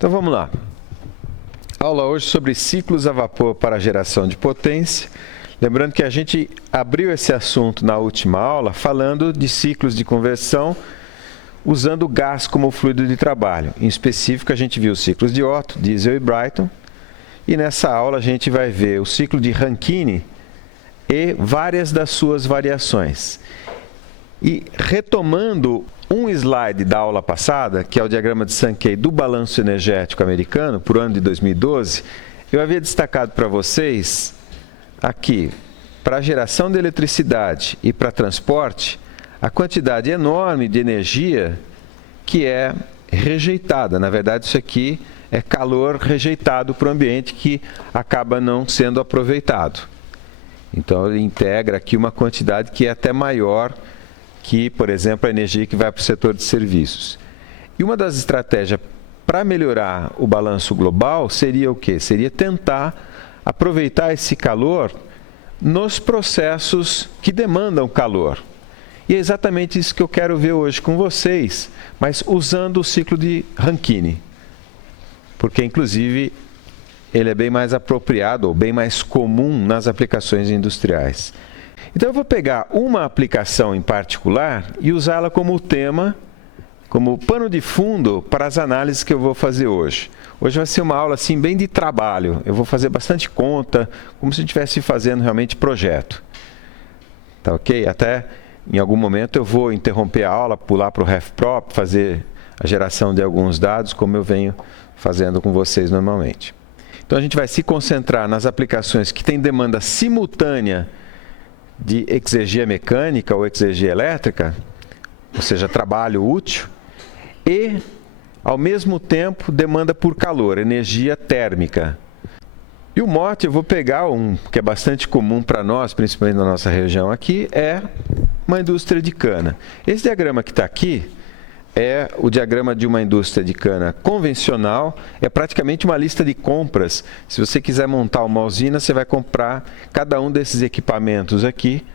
Então vamos lá. Aula hoje sobre ciclos a vapor para geração de potência. Lembrando que a gente abriu esse assunto na última aula falando de ciclos de conversão usando gás como fluido de trabalho. Em específico, a gente viu os ciclos de Otto, Diesel e Brayton. E nessa aula a gente vai ver o ciclo de Rankine e várias das suas variações. E retomando um slide da aula passada, que é o diagrama de Sankey do balanço energético americano, para o ano de 2012, eu havia destacado para vocês aqui, para a geração de eletricidade e para transporte, a quantidade enorme de energia que é rejeitada. Na verdade, isso aqui é calor rejeitado para o ambiente que acaba não sendo aproveitado. Então, ele integra aqui uma quantidade que é até maior que, por exemplo, a energia que vai para o setor de serviços. E uma das estratégias para melhorar o balanço global seria o quê? Seria tentar aproveitar esse calor nos processos que demandam calor. E é exatamente isso que eu quero ver hoje com vocês, mas usando o ciclo de Rankine. Porque, inclusive, ele é bem mais apropriado ou bem mais comum nas aplicações industriais. Então, eu vou pegar uma aplicação em particular e usá-la como tema, como pano de fundo para as análises que eu vou fazer hoje. Hoje vai ser uma aula assim, bem de trabalho. Eu vou fazer bastante conta, como se eu estivesse fazendo realmente projeto. Tá ok? Até em algum momento eu vou interromper a aula, pular para o RefProp, fazer a geração de alguns dados, como eu venho fazendo com vocês normalmente. Então, a gente vai se concentrar nas aplicações que têm demanda simultânea de exergia mecânica ou exergia elétrica, ou seja, trabalho útil, e, ao mesmo tempo, demanda por calor, energia térmica. E o mote, eu vou pegar um que é bastante comum para nós, principalmente na nossa região aqui, é uma indústria de cana. Esse diagrama que está aqui é o diagrama de uma indústria de cana convencional, é praticamente uma lista de compras. Se você quiser montar uma usina, você vai comprar cada um desses equipamentos aqui,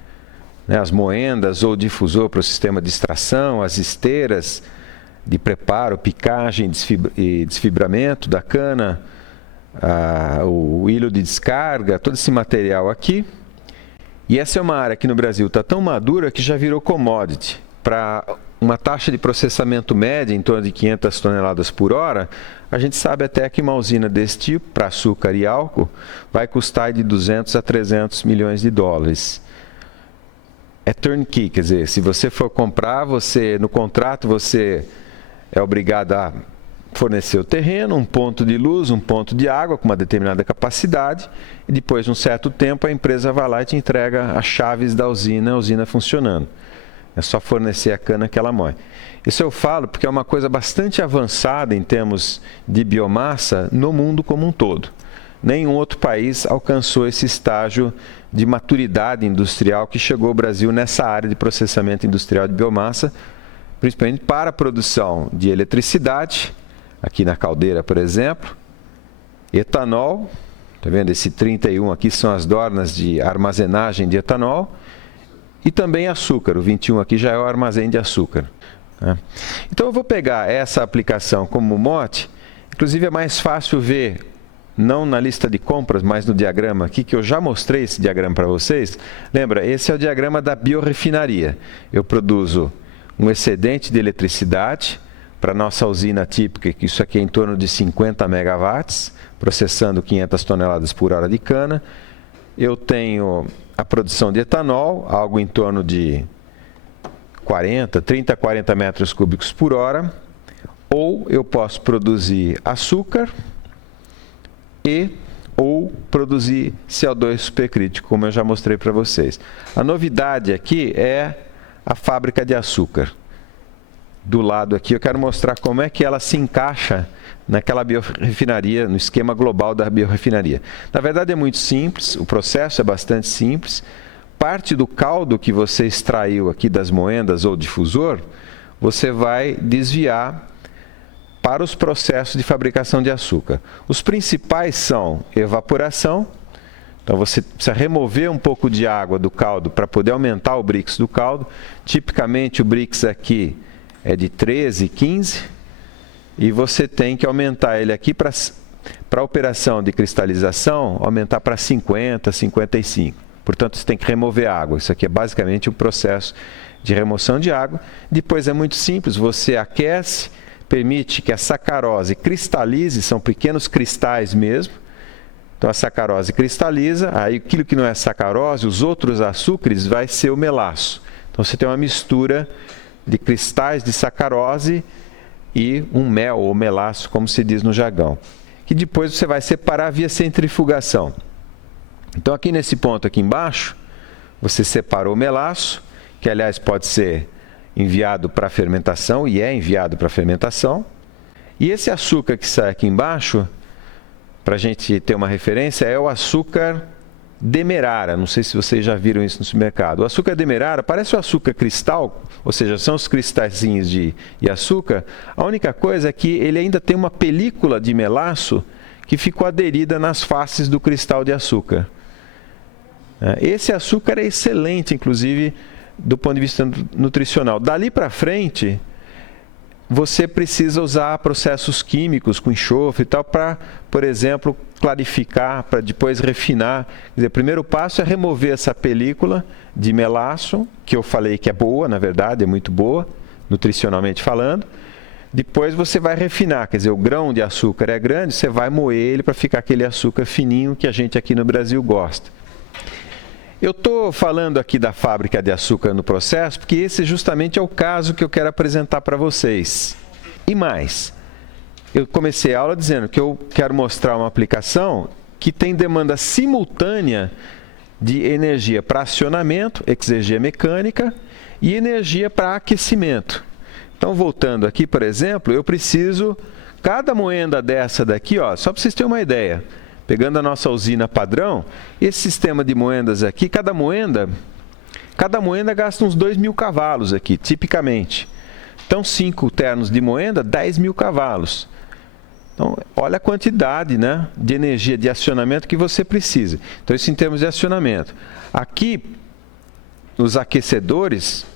né, as moendas ou difusor para o sistema de extração, as esteiras de preparo, picagem e desfibramento da cana, o hilo de descarga, todo esse material aqui. E essa é uma área que no Brasil está tão madura que já virou commodity. Para uma taxa de processamento média em torno de 500 toneladas por hora, a gente sabe até que uma usina desse tipo, para açúcar e álcool, vai custar de 200 a 300 milhões de dólares. É turnkey, quer dizer, se você for comprar, no contrato você é obrigado a fornecer o terreno, um ponto de luz, um ponto de água com uma determinada capacidade, e depois de um certo tempo a empresa vai lá e te entrega as chaves da usina, a usina funcionando. É só fornecer a cana que ela moe. Isso eu falo porque é uma coisa bastante avançada em termos de biomassa no mundo como um todo. Nenhum outro país alcançou esse estágio de maturidade industrial que chegou ao Brasil nessa área de processamento industrial de biomassa, principalmente para a produção de eletricidade, aqui na caldeira, por exemplo, etanol, está vendo? Esse 31 aqui são as dornas de armazenagem de etanol, e também açúcar, o 21 aqui já é o armazém de açúcar. Né? Então, eu vou pegar essa aplicação como mote, inclusive é mais fácil ver, não na lista de compras, mas no diagrama aqui, que eu já mostrei esse diagrama para vocês. Lembra, esse é o diagrama da biorefinaria. Eu produzo um excedente de eletricidade para a nossa usina típica, que isso aqui é em torno de 50 megawatts, processando 500 toneladas por hora de cana. Eu tenho a produção de etanol, algo em torno de 30 a 40 metros cúbicos por hora, ou eu posso produzir açúcar ou produzir CO2 supercrítico, como eu já mostrei para vocês. A novidade aqui é a fábrica de açúcar. Do lado aqui eu quero mostrar como é que ela se encaixa naquela biorefinaria, no esquema global da biorefinaria. Na verdade é muito simples, o processo é bastante simples. Parte do caldo que você extraiu aqui das moendas ou difusor, você vai desviar para os processos de fabricação de açúcar. Os principais são evaporação, então você precisa remover um pouco de água do caldo para poder aumentar o Brix do caldo. Tipicamente o Brix aqui é de 13, 15. e você tem que aumentar ele aqui para a operação de cristalização, aumentar para 50, 55. Portanto, você tem que remover água. Isso aqui é basicamente o processo de remoção de água. Depois é muito simples, você aquece, permite que a sacarose cristalize, são pequenos cristais mesmo. Então a sacarose cristaliza, aí aquilo que não é sacarose, os outros açúcares, vai ser o melaço. Então você tem uma mistura de cristais de sacarose e um mel ou melaço, como se diz no jargão. Que depois você vai separar via centrifugação. Então aqui nesse ponto aqui embaixo, você separou o melaço, que aliás pode ser enviado para fermentação, e é enviado para fermentação. E esse açúcar que sai aqui embaixo, para a gente ter uma referência, é o açúcar demerara. Não sei se vocês já viram isso no supermercado. O açúcar demerara parece o açúcar cristal, ou seja, são os cristalzinhos de açúcar. A única coisa é que ele ainda tem uma película de melaço que ficou aderida nas faces do cristal de açúcar. Esse açúcar é excelente, inclusive, do ponto de vista nutricional. Dali para frente, você precisa usar processos químicos com enxofre e tal para, por exemplo, clarificar, para depois refinar. Quer dizer, o primeiro passo é remover essa película de melaço, que eu falei que é boa, na verdade, é muito boa, nutricionalmente falando. Depois você vai refinar, quer dizer, o grão de açúcar é grande, você vai moer ele para ficar aquele açúcar fininho que a gente aqui no Brasil gosta. Eu estou falando aqui da fábrica de açúcar no processo, porque esse justamente é o caso que eu quero apresentar para vocês. E mais, eu comecei a aula dizendo que eu quero mostrar uma aplicação que tem demanda simultânea de energia para acionamento, exergia mecânica, e energia para aquecimento. Então, voltando aqui, por exemplo, eu preciso, cada moenda dessa daqui, ó, só para vocês terem uma ideia, pegando a nossa usina padrão, esse sistema de moendas aqui, cada moenda gasta uns 2.000 cavalos aqui, tipicamente. Então, 5 ternos de moenda, 10.000 cavalos. Então, olha a quantidade, né, de energia de acionamento que você precisa. Então, isso em termos de acionamento. Aqui, nos aquecedores,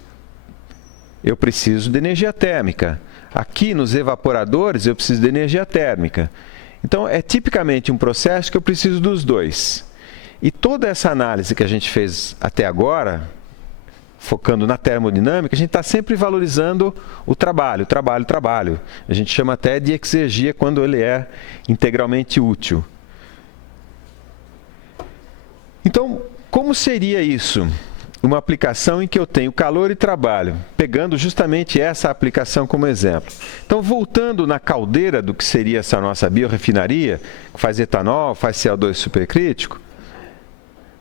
eu preciso de energia térmica. Aqui, nos evaporadores, eu preciso de energia térmica. Então, é tipicamente um processo que eu preciso dos dois. E toda essa análise que a gente fez até agora, focando na termodinâmica, a gente está sempre valorizando o trabalho. A gente chama até de exergia quando ele é integralmente útil. Então, como seria isso? Uma aplicação em que eu tenho calor e trabalho, pegando justamente essa aplicação como exemplo. Então, voltando na caldeira do que seria essa nossa biorefinaria, que faz etanol, faz CO2 supercrítico,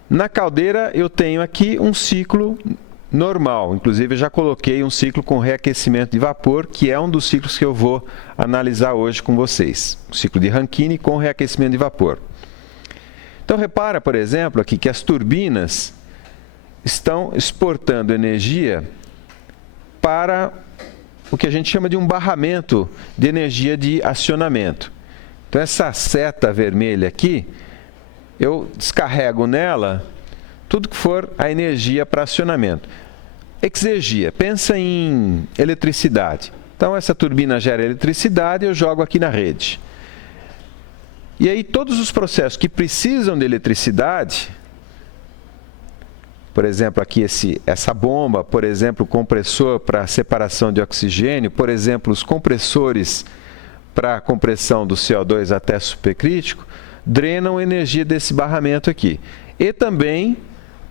na caldeira eu tenho aqui um ciclo normal. Inclusive, eu já coloquei um ciclo com reaquecimento de vapor, que é um dos ciclos que eu vou analisar hoje com vocês. O ciclo de Rankine com reaquecimento de vapor. Então, repara, por exemplo, aqui que as turbinas estão exportando energia para o que a gente chama de um barramento de energia de acionamento. Então, essa seta vermelha aqui, eu descarrego nela tudo que for a energia para acionamento. Exergia, pensa em eletricidade. Então, essa turbina gera eletricidade e eu jogo aqui na rede. E aí, todos os processos que precisam de eletricidade, por exemplo, aqui essa bomba, por exemplo, o compressor para separação de oxigênio, por exemplo, os compressores para a compressão do CO2 até supercrítico, drenam energia desse barramento aqui. E também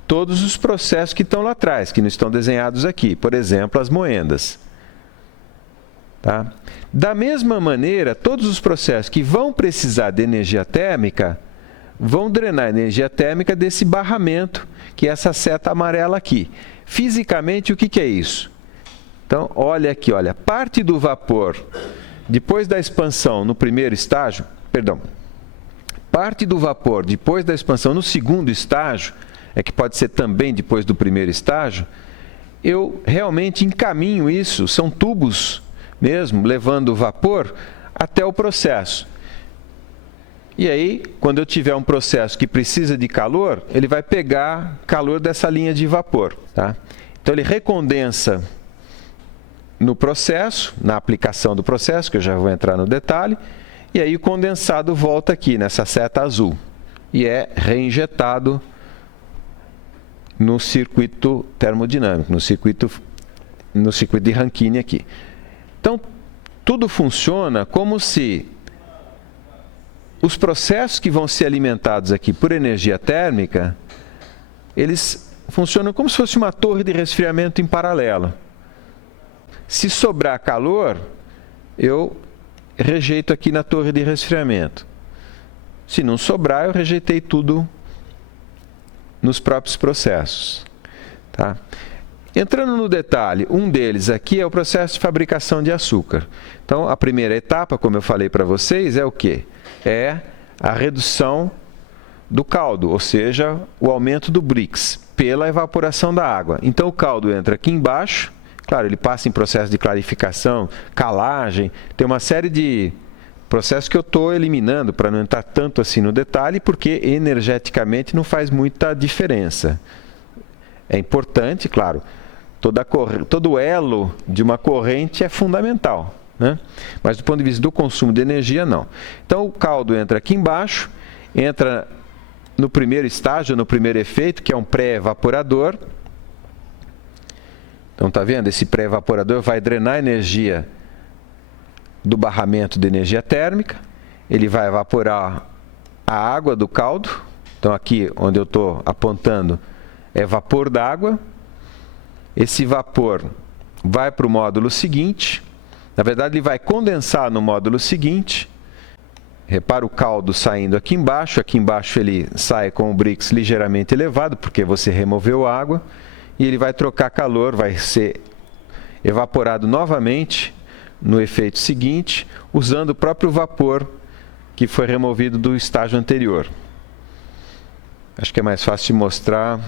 todos os processos que estão lá atrás, que não estão desenhados aqui, por exemplo, as moendas. Tá? Da mesma maneira, todos os processos que vão precisar de energia térmica vão drenar energia térmica desse barramento, que é essa seta amarela aqui. Fisicamente, o que é isso? Então, olha aqui, olha, parte do vapor, depois da expansão no primeiro estágio, parte do vapor depois da expansão no segundo estágio, é que pode ser também depois do primeiro estágio, eu realmente encaminho isso, são tubos mesmo, levando o vapor até o processo. E aí, quando eu tiver um processo que precisa de calor, ele vai pegar calor dessa linha de vapor. Tá? Então, ele recondensa no processo, na aplicação do processo, que eu já vou entrar no detalhe, e aí o condensado volta aqui nessa seta azul e é reinjetado no circuito termodinâmico, no circuito de Rankine aqui. Então, tudo funciona como se os processos que vão ser alimentados aqui por energia térmica, eles funcionam como se fosse uma torre de resfriamento em paralelo. Se sobrar calor, eu rejeito aqui na torre de resfriamento. Se não sobrar, eu rejeitei tudo nos próprios processos. Tá? Entrando no detalhe, um deles aqui é o processo de fabricação de açúcar. Então, a primeira etapa, como eu falei para vocês, é o quê? É a redução do caldo, ou seja, o aumento do Brix, pela evaporação da água. Então, o caldo entra aqui embaixo, claro, ele passa em processo de clarificação, calagem, tem uma série de processos que eu estou eliminando para não entrar tanto assim no detalhe, porque energeticamente não faz muita diferença. É importante, claro, todo elo de uma corrente é fundamental, né? Mas do ponto de vista do consumo de energia, não. Então, o caldo entra aqui embaixo, entra no primeiro estágio, no primeiro efeito, que é um pré-evaporador. Então, está vendo? Esse pré-evaporador vai drenar a energia do barramento de energia térmica, ele vai evaporar a água do caldo. Então, aqui onde eu estou apontando é vapor d'água. Esse vapor vai para o módulo seguinte. Na verdade, ele vai condensar no módulo seguinte. Repara o caldo saindo aqui embaixo ele sai com o Brix ligeiramente elevado, porque você removeu a água, e ele vai trocar calor, vai ser evaporado novamente no efeito seguinte, usando o próprio vapor que foi removido do estágio anterior. Acho que é mais fácil de mostrar.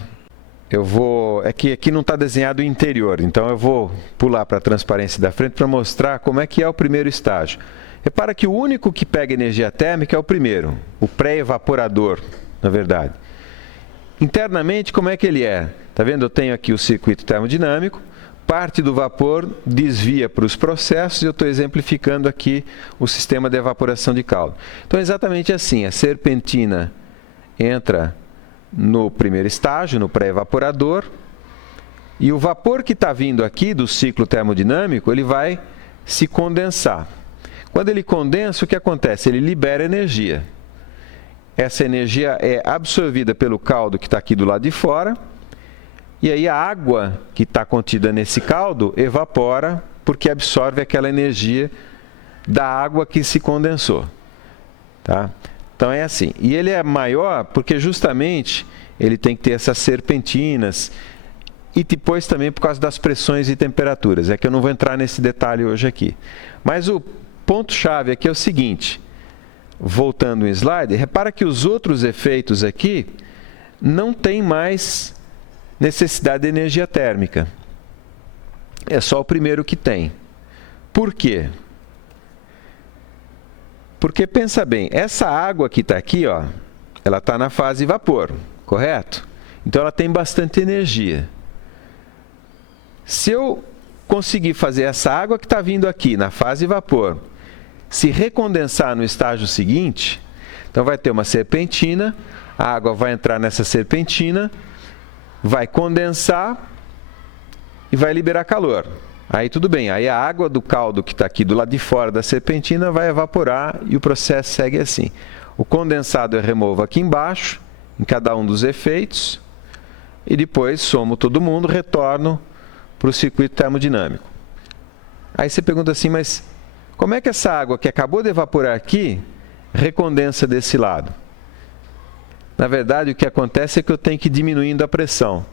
É que aqui não está desenhado o interior, então eu vou pular para a transparência da frente para mostrar como é que é o primeiro estágio. Repara que o único que pega energia térmica é o primeiro, o pré-evaporador, na verdade. Internamente, como é que ele é? Está vendo? Eu tenho aqui o circuito termodinâmico, parte do vapor desvia para os processos, e eu estou exemplificando aqui o sistema de evaporação de caldo. Então, é exatamente assim, a serpentina entra no primeiro estágio, no pré-evaporador, e o vapor que está vindo aqui do ciclo termodinâmico, ele vai se condensar. Quando ele condensa, o que acontece? Ele libera energia. Essa energia é absorvida pelo caldo que está aqui do lado de fora, e aí a água que está contida nesse caldo evapora, porque absorve aquela energia da água que se condensou. Tá? Então é assim. E ele é maior porque justamente ele tem que ter essas serpentinas, e depois também por causa das pressões e temperaturas. É que eu não vou entrar nesse detalhe hoje aqui. Mas o ponto-chave aqui é o seguinte, voltando no slide, repara que os outros efeitos aqui não tem mais necessidade de energia térmica. É só o primeiro que tem. Por quê? Porque, pensa bem, essa água que está aqui, ó, ela está na fase vapor, correto? Então, ela tem bastante energia. Se eu conseguir fazer essa água que está vindo aqui, na fase vapor, se recondensar no estágio seguinte, então vai ter uma serpentina, a água vai entrar nessa serpentina, vai condensar e vai liberar calor. Aí tudo bem, aí a água do caldo que está aqui do lado de fora da serpentina vai evaporar e o processo segue assim. O condensado eu removo aqui embaixo, em cada um dos efeitos, e depois somo todo mundo, retorno para o circuito termodinâmico. Aí você pergunta assim, mas como é que essa água que acabou de evaporar aqui recondensa desse lado? Na verdade, o que acontece é que eu tenho que ir diminuindo a pressão.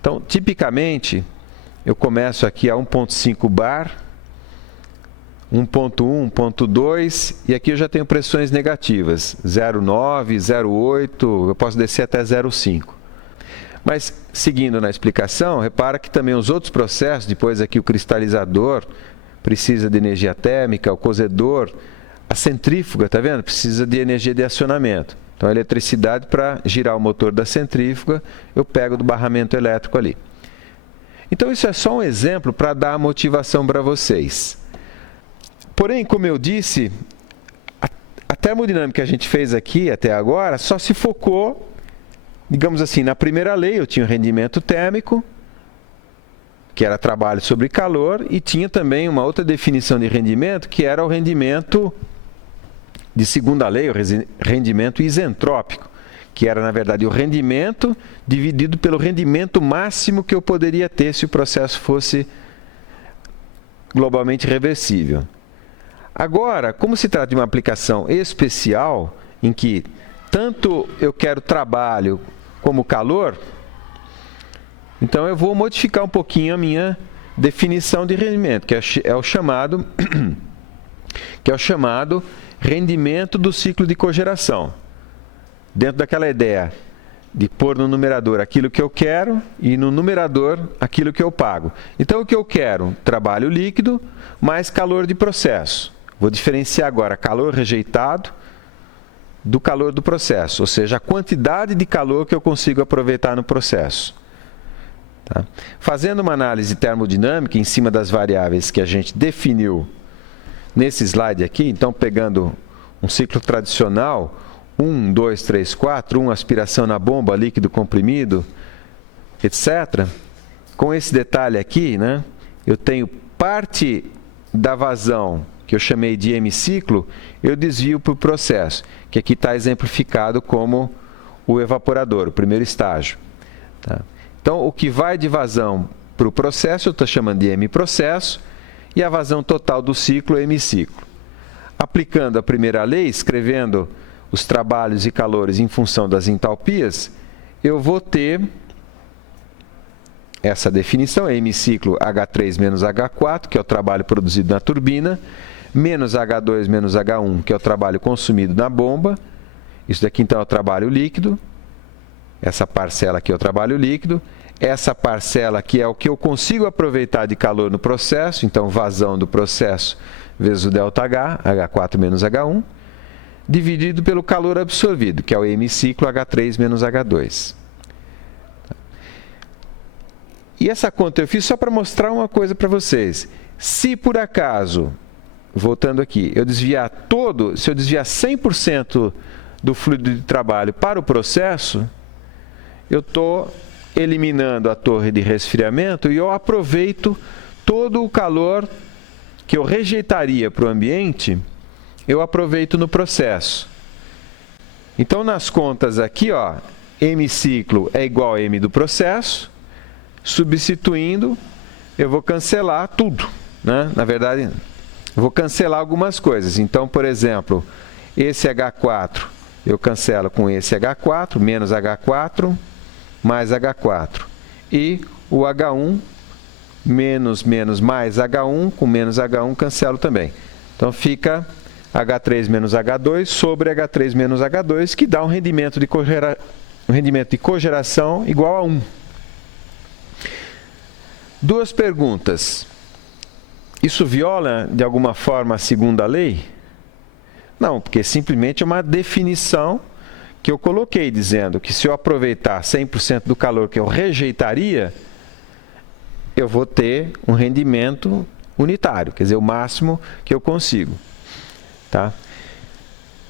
Então, tipicamente, eu começo aqui a 1.5 bar, 1.1, 1.2, e aqui eu já tenho pressões negativas, 0,9, 0,8, eu posso descer até 0,5. Mas, seguindo na explicação, repara que também os outros processos, depois aqui o cristalizador precisa de energia térmica, o cozedor, a centrífuga, tá vendo? Precisa de energia de acionamento. Então, a eletricidade, para girar o motor da centrífuga, eu pego do barramento elétrico ali. Então, isso é só um exemplo para dar motivação para vocês. Porém, como eu disse, a termodinâmica que a gente fez aqui até agora só se focou, digamos assim, na primeira lei. Eu tinha o rendimento térmico, que era trabalho sobre calor, e tinha também uma outra definição de rendimento, que era o rendimento de segunda lei, o rendimento isentrópico, que era, na verdade, o rendimento dividido pelo rendimento máximo que eu poderia ter se o processo fosse globalmente reversível. Agora, como se trata de uma aplicação especial, em que tanto eu quero trabalho como calor, então eu vou modificar um pouquinho a minha definição de rendimento, que é o chamado rendimento do ciclo de cogeração. Dentro daquela ideia de pôr no numerador aquilo que eu quero e no numerador aquilo que eu pago. Então, o que eu quero? Trabalho líquido mais calor de processo. Vou diferenciar agora calor rejeitado do calor do processo, ou seja, a quantidade de calor que eu consigo aproveitar no processo. Tá? Fazendo uma análise termodinâmica em cima das variáveis que a gente definiu nesse slide aqui, então pegando um ciclo tradicional, 1, 2, 3, 4, 1 aspiração na bomba, líquido comprimido, etc. Com esse detalhe aqui, né, eu tenho parte da vazão, que eu chamei de hemiciclo, eu desvio para o processo, que aqui está exemplificado como o evaporador, o primeiro estágio. Tá? Então, o que vai de vazão para o processo, eu estou chamando de hemiprocesso, e a vazão total do ciclo é hemiciclo. Aplicando a primeira lei, escrevendo os trabalhos e calores em função das entalpias, eu vou ter essa definição, é hemiciclo H3 menos H4, que é o trabalho produzido na turbina, menos H2 menos H1, que é o trabalho consumido na bomba. Isso daqui, então, é o trabalho líquido. Essa parcela aqui é o trabalho líquido. Essa parcela aqui é o que eu consigo aproveitar de calor no processo, então, vazão do processo vezes o ΔH, H4 menos H1, dividido pelo calor absorvido, que é o hemiciclo H3 menos H2. E essa conta eu fiz só para mostrar uma coisa para vocês. Se por acaso, voltando aqui, se eu desviar 100% do fluido de trabalho para o processo, eu estou eliminando a torre de resfriamento e eu aproveito todo o calor que eu rejeitaria para o ambiente, eu aproveito no processo. Então, nas contas aqui, ó, hemiciclo é igual a M do processo, substituindo, eu vou cancelar tudo, né? Na verdade, eu vou cancelar algumas coisas. Então, por exemplo, esse H4 eu cancelo com esse H4, menos H4, mais H4. E o H1, menos mais H1, com menos H1 cancelo também. Então, fica H3 menos H2 sobre H3 menos H2, que dá um rendimento de cogeração igual a 1. Duas perguntas. Isso viola, de alguma forma, a segunda lei? Não, porque simplesmente é uma definição que eu coloquei, dizendo que se eu aproveitar 100% do calor que eu rejeitaria, eu vou ter um rendimento unitário, quer dizer, o máximo que eu consigo. Tá?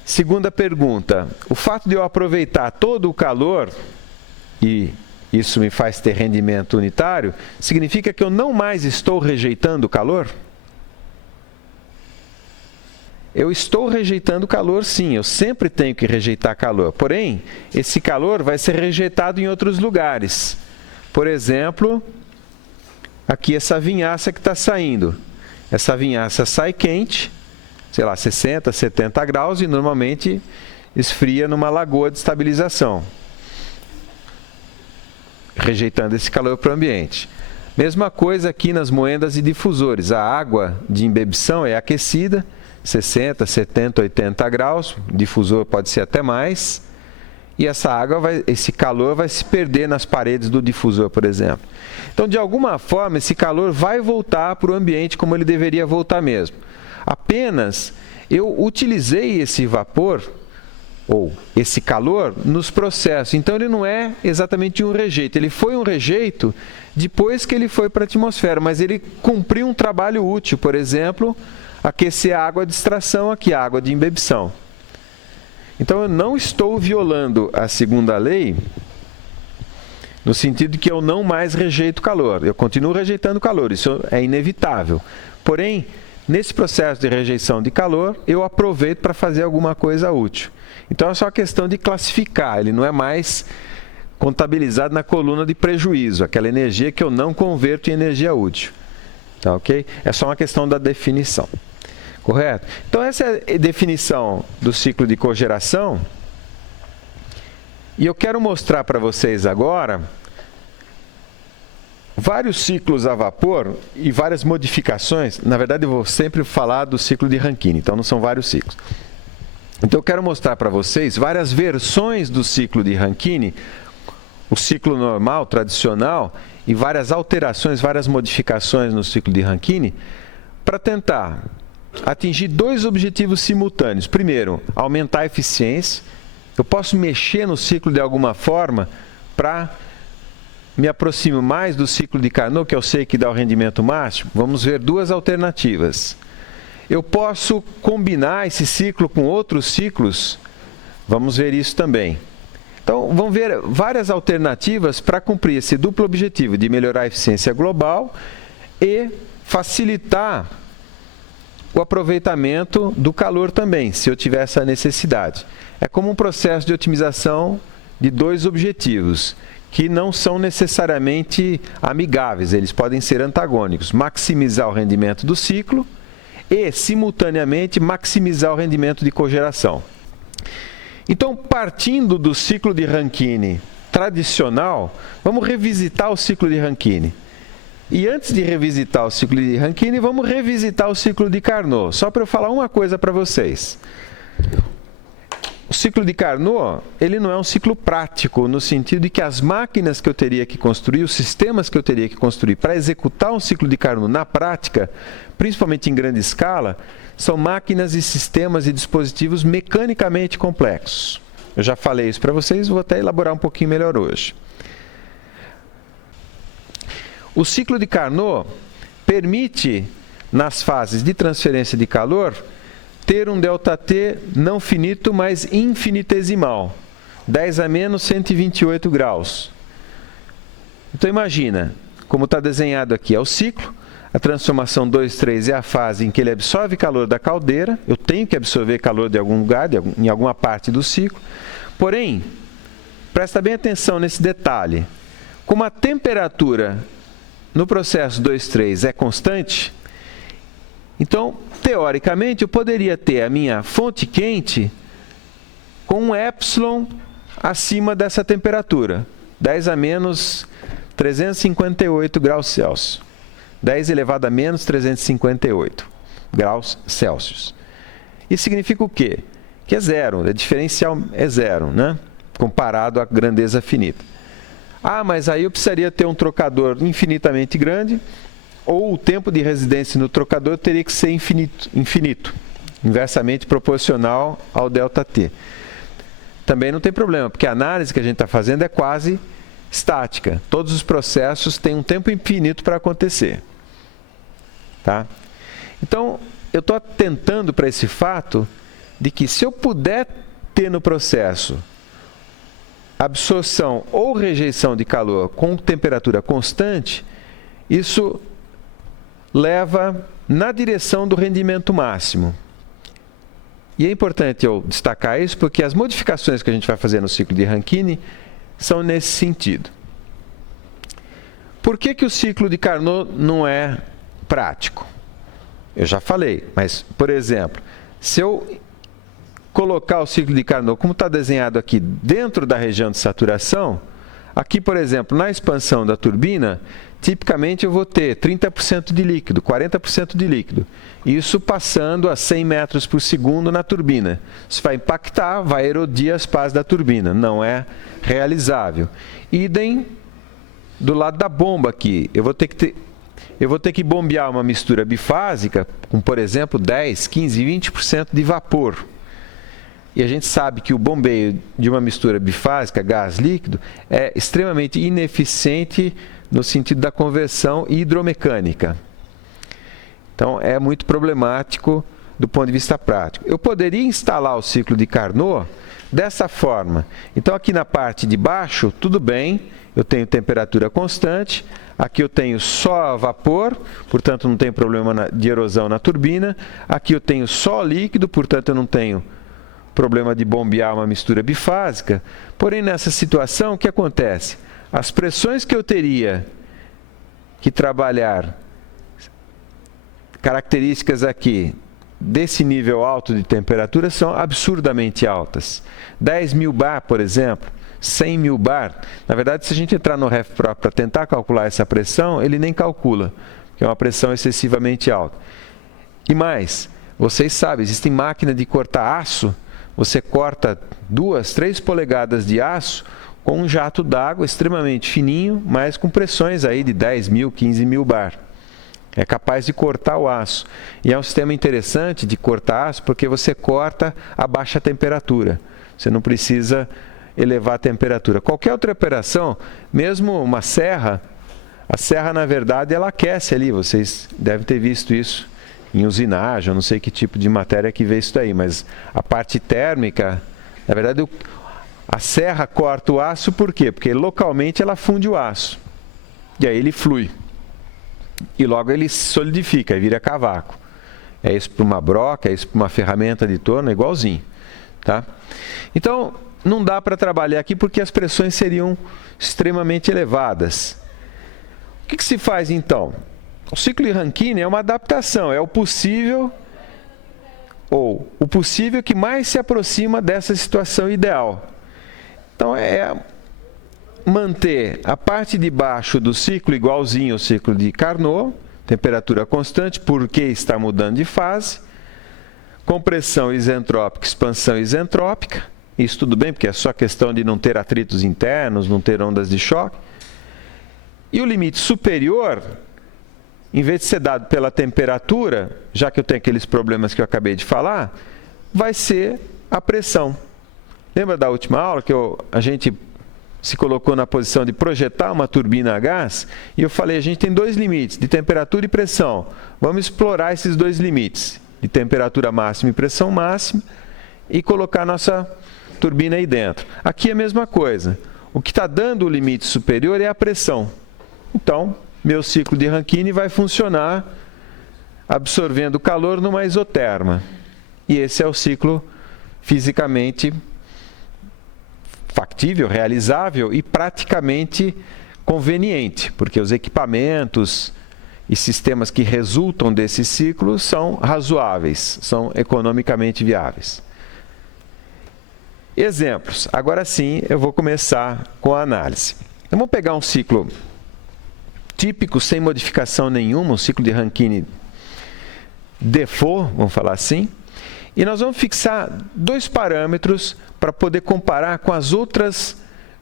Segunda pergunta. O fato de eu aproveitar todo o calor, e isso me faz ter rendimento unitário, significa que eu não mais estou rejeitando o calor? Eu estou rejeitando calor, sim, eu sempre tenho que rejeitar calor. Porém, esse calor vai ser rejeitado em outros lugares. Por exemplo, aqui essa vinhaça que está saindo. Essa vinhaça sai quente, sei lá, 60, 70 graus e normalmente esfria numa lagoa de estabilização, rejeitando esse calor para o ambiente. Mesma coisa aqui nas moendas e difusores. A água de embebição é aquecida, 60, 70, 80 graus, o difusor pode ser até mais, e essa água esse calor vai se perder nas paredes do difusor, por exemplo. Então, de alguma forma, esse calor vai voltar para o ambiente como ele deveria voltar mesmo. Apenas eu utilizei esse vapor ou esse calor, nos processos. Então ele não é exatamente um rejeito. Ele foi um rejeito depois que ele foi para a atmosfera, mas ele cumpriu um trabalho útil, por exemplo, aquecer a água de extração aqui, a água de imbebição. Então eu não estou violando a segunda lei, no sentido de que eu não mais rejeito calor. Eu continuo rejeitando calor, isso é inevitável. Porém, nesse processo de rejeição de calor, eu aproveito para fazer alguma coisa útil. Então é só questão de classificar, ele não é mais contabilizado na coluna de prejuízo, aquela energia que eu não converto em energia útil. Tá, ok? É só uma questão da definição. Correto? Então essa é a definição do ciclo de cogeração. E eu quero mostrar para vocês agora vários ciclos a vapor e várias modificações. Na verdade, eu vou sempre falar do ciclo de Rankine, então não são vários ciclos. Então eu quero mostrar para vocês várias versões do ciclo de Rankine, o ciclo normal, tradicional, e várias alterações, várias modificações no ciclo de Rankine, para tentar atingir dois objetivos simultâneos. Primeiro, aumentar a eficiência. Eu posso mexer no ciclo de alguma forma para me aproximar mais do ciclo de Carnot, que eu sei que dá o rendimento máximo. Vamos ver duas alternativas. Eu posso combinar esse ciclo com outros ciclos. Vamos ver isso também. Então, vamos ver várias alternativas para cumprir esse duplo objetivo de melhorar a eficiência global e facilitar o aproveitamento do calor também, se eu tiver essa necessidade. É como um processo de otimização de dois objetivos, que não são necessariamente amigáveis, eles podem ser antagônicos. Maximizar o rendimento do ciclo e, simultaneamente, maximizar o rendimento de cogeração. Então, partindo do ciclo de Rankine tradicional, vamos revisitar o ciclo de Rankine. E antes de revisitar o ciclo de Rankine, vamos revisitar o ciclo de Carnot. Só para eu falar uma coisa para vocês. O ciclo de Carnot, ele não é um ciclo prático, no sentido de que as máquinas que eu teria que construir, os sistemas que eu teria que construir para executar um ciclo de Carnot na prática, principalmente em grande escala, são máquinas e sistemas e dispositivos mecanicamente complexos. Eu já falei isso para vocês, vou até elaborar um pouquinho melhor hoje. O ciclo de Carnot permite, nas fases de transferência de calor, ter um ΔT não finito, mas infinitesimal, 10 a menos 128 graus. Então imagina, como está desenhado aqui, é o ciclo, a transformação 2,3 é a fase em que ele absorve calor da caldeira, eu tenho que absorver calor de algum lugar, em alguma parte do ciclo. Porém, presta bem atenção nesse detalhe, como a temperatura no processo 2,3 é constante, então, teoricamente, eu poderia ter a minha fonte quente com um epsilon acima dessa temperatura, 10 a menos 358 graus Celsius. 10 elevado a menos 358 graus Celsius. Isso significa o quê? Que é zero, o diferencial é zero, né? Comparado à grandeza finita. Ah, mas aí eu precisaria ter um trocador infinitamente grande, ou o tempo de residência no trocador teria que ser infinito, inversamente proporcional ao ΔT. Também não tem problema, porque a análise que a gente está fazendo é quase estática. Todos os processos têm um tempo infinito para acontecer. Tá? Então, eu estou atentando para esse fato de que se eu puder ter no processo absorção ou rejeição de calor com temperatura constante, isso leva na direção do rendimento máximo. E é importante eu destacar isso porque as modificações que a gente vai fazer no ciclo de Rankine são nesse sentido. Por que o ciclo de Carnot não é prático? Eu já falei, mas, por exemplo, se eu colocar o ciclo de Carnot, como está desenhado aqui, dentro da região de saturação, aqui, por exemplo, na expansão da turbina, tipicamente eu vou ter 30% de líquido, 40% de líquido. Isso passando a 100 metros por segundo na turbina. Isso vai impactar, vai erodir as pás da turbina. Não é realizável. Idem do lado da bomba aqui. Eu vou ter que bombear uma mistura bifásica com, por exemplo, 10, 15, 20% de vapor. E a gente sabe que o bombeio de uma mistura bifásica, gás líquido, é extremamente ineficiente no sentido da conversão hidromecânica. Então, é muito problemático do ponto de vista prático. Eu poderia instalar o ciclo de Carnot dessa forma. Então, aqui na parte de baixo, tudo bem, eu tenho temperatura constante, aqui eu tenho só vapor, portanto não tem problema de erosão na turbina, aqui eu tenho só líquido, portanto eu não tenho problema de bombear uma mistura bifásica. Porém, nessa situação, o que acontece? As pressões que eu teria que trabalhar, características aqui desse nível alto de temperatura, são absurdamente altas. 10.000 bar, por exemplo, 100.000 bar. Na verdade, se a gente entrar no RefPro para tentar calcular essa pressão, ele nem calcula, porque é uma pressão excessivamente alta. E mais, vocês sabem, existem máquinas de cortar aço. Você corta 2, 3 polegadas de aço com um jato d'água extremamente fininho, mas com pressões aí de 10.000, 15.000 bar. É capaz de cortar o aço. E é um sistema interessante de cortar aço porque você corta a baixa temperatura. Você não precisa elevar a temperatura. Qualquer outra operação, mesmo uma serra, a serra, na verdade, ela aquece ali. Vocês devem ter visto isso em usinagem, eu não sei que tipo de matéria que vê isso daí, mas a parte térmica, na verdade, a serra corta o aço por quê? Porque localmente ela funde o aço. E aí ele flui. E logo ele solidifica e vira cavaco. É isso para uma broca, é isso para uma ferramenta de torno, é igualzinho. Tá? Então, não dá para trabalhar aqui porque as pressões seriam extremamente elevadas. O que se faz então? O ciclo de Rankine é uma adaptação, é o possível que mais se aproxima dessa situação ideal. Então, é manter a parte de baixo do ciclo igualzinho ao ciclo de Carnot, temperatura constante, porque está mudando de fase, compressão isentrópica, expansão isentrópica, isso tudo bem, porque é só questão de não ter atritos internos, não ter ondas de choque. E o limite superior, em vez de ser dado pela temperatura, já que eu tenho aqueles problemas que eu acabei de falar, vai ser a pressão. Lembra da última aula que a gente se colocou na posição de projetar uma turbina a gás? E eu falei, a gente tem 2 limites, de temperatura e pressão. Vamos explorar esses 2 limites, de temperatura máxima e pressão máxima, e colocar nossa turbina aí dentro. Aqui é a mesma coisa. O que está dando o limite superior é a pressão. Então, meu ciclo de Rankine vai funcionar absorvendo calor numa isoterma. E esse é o ciclo fisicamente factível, realizável e praticamente conveniente, porque os equipamentos e sistemas que resultam desse ciclo são razoáveis, são economicamente viáveis. Exemplos. Agora sim, eu vou começar com a análise. Então, vamos pegar um ciclo típico, sem modificação nenhuma, um ciclo de Rankine default, vamos falar assim, e nós vamos fixar 2 parâmetros para poder comparar com as outras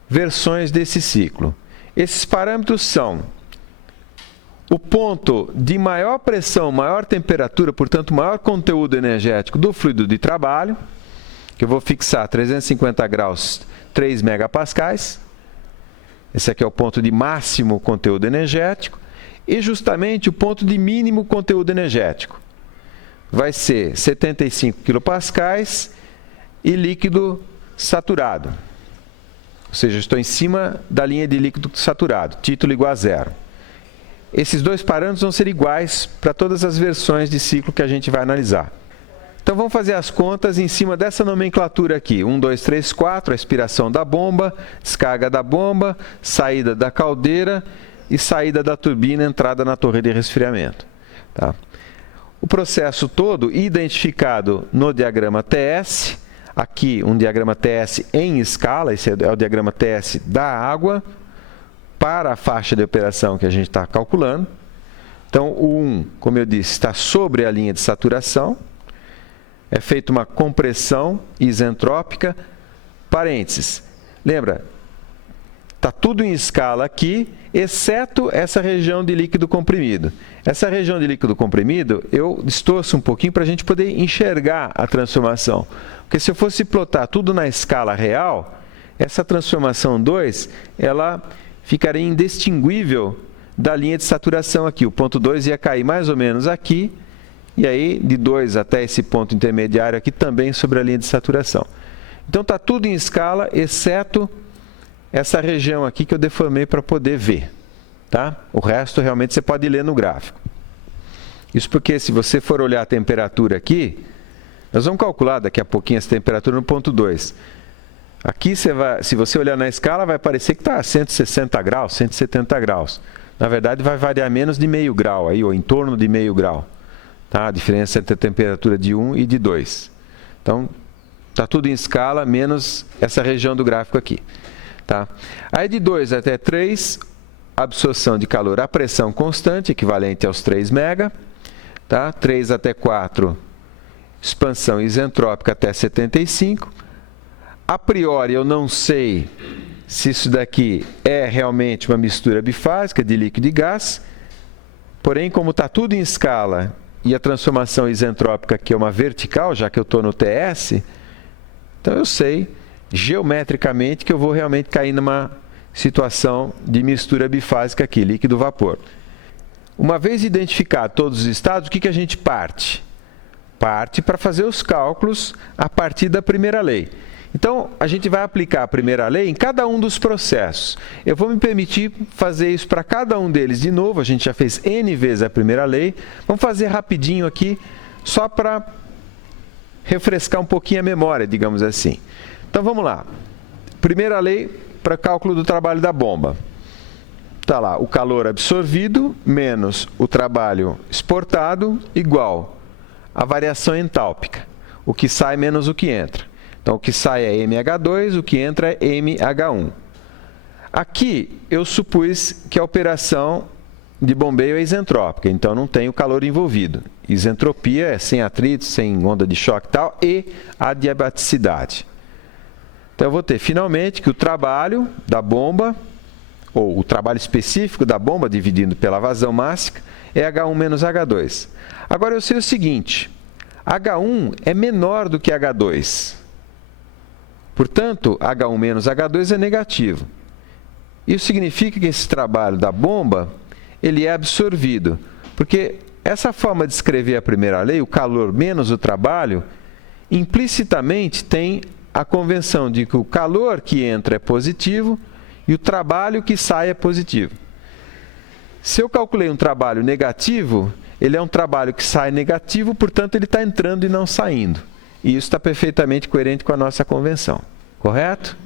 versões desse ciclo. Esses parâmetros são o ponto de maior pressão, maior temperatura, portanto, maior conteúdo energético do fluido de trabalho, que eu vou fixar 350 graus, 3 megapascais. Esse aqui é o ponto de máximo conteúdo energético. E justamente o ponto de mínimo conteúdo energético vai ser 75 quilopascais e líquido saturado. Ou seja, estou em cima da linha de líquido saturado, título igual a 0. Esses 2 parâmetros vão ser iguais para todas as versões de ciclo que a gente vai analisar. Então, vamos fazer as contas em cima dessa nomenclatura aqui. 1, 2, 3, 4, a aspiração da bomba, descarga da bomba, saída da caldeira e saída da turbina, entrada na torre de resfriamento. Tá? O processo todo identificado no diagrama TS, aqui um diagrama TS em escala, esse é o diagrama TS da água, para a faixa de operação que a gente está calculando. Então, o 1, como eu disse, está sobre a linha de saturação. É feita uma compressão isentrópica, parênteses. Lembra, Está tudo em escala aqui, exceto essa região de líquido comprimido. Essa região de líquido comprimido, eu distorço um pouquinho para a gente poder enxergar a transformação. Porque se eu fosse plotar tudo na escala real, essa transformação 2, ela ficaria indistinguível da linha de saturação aqui. O ponto 2 ia cair mais ou menos aqui, e aí de 2 até esse ponto intermediário aqui também sobre a linha de saturação. Então está tudo em escala, exceto essa região aqui que eu deformei para poder ver. Tá? O resto realmente você pode ler no gráfico. Isso porque se você for olhar a temperatura aqui, nós vamos calcular daqui a pouquinho essa temperatura no ponto 2. Aqui, se você olhar na escala, vai parecer que está a 160 graus, 170 graus. Na verdade, vai variar menos de meio grau, aí, ou em torno de meio grau. Tá? A diferença entre a temperatura de 1 e de 2. Então, está tudo em escala, menos essa região do gráfico aqui. Tá? Aí, de 2 até 3, absorção de calor a pressão constante, equivalente aos 3 MeV. Tá? 3 até 4, expansão isentrópica até 75. A priori, eu não sei se isso daqui é realmente uma mistura bifásica de líquido e gás, porém, como está tudo em escala e a transformação isentrópica aqui é uma vertical, já que eu estou no TS, então eu sei geometricamente que eu vou realmente cair numa situação de mistura bifásica aqui, líquido-vapor. Uma vez identificado todos os estados, o que a gente parte? Parte para fazer os cálculos a partir da primeira lei. Então, a gente vai aplicar a primeira lei em cada um dos processos. Eu vou me permitir fazer isso para cada um deles de novo. A gente já fez N vezes a primeira lei. Vamos fazer rapidinho aqui, só para refrescar um pouquinho a memória, digamos assim. Então, vamos lá. Primeira lei para cálculo do trabalho da bomba. Está lá, o calor absorvido menos o trabalho exportado igual a variação entálpica. O que sai menos o que entra. Então, o que sai é mH2, o que entra é mH1. Aqui, eu supus que a operação de bombeio é isentrópica, então não tem o calor envolvido. Isentropia é sem atrito, sem onda de choque e tal, e adiabaticidade. Então, eu vou ter, finalmente, que o trabalho da bomba, ou o trabalho específico da bomba, dividido pela vazão mássica, é H1 menos H2. Agora, eu sei o seguinte, H1 é menor do que H2. Portanto, H1 menos H2 é negativo. Isso significa que esse trabalho da bomba, ele é absorvido. Porque essa forma de escrever a primeira lei, o calor menos o trabalho, implicitamente tem a convenção de que o calor que entra é positivo e o trabalho que sai é positivo. Se eu calculei um trabalho negativo, ele é um trabalho que sai negativo, portanto, ele está entrando e não saindo. E isso está perfeitamente coerente com a nossa convenção. Correto?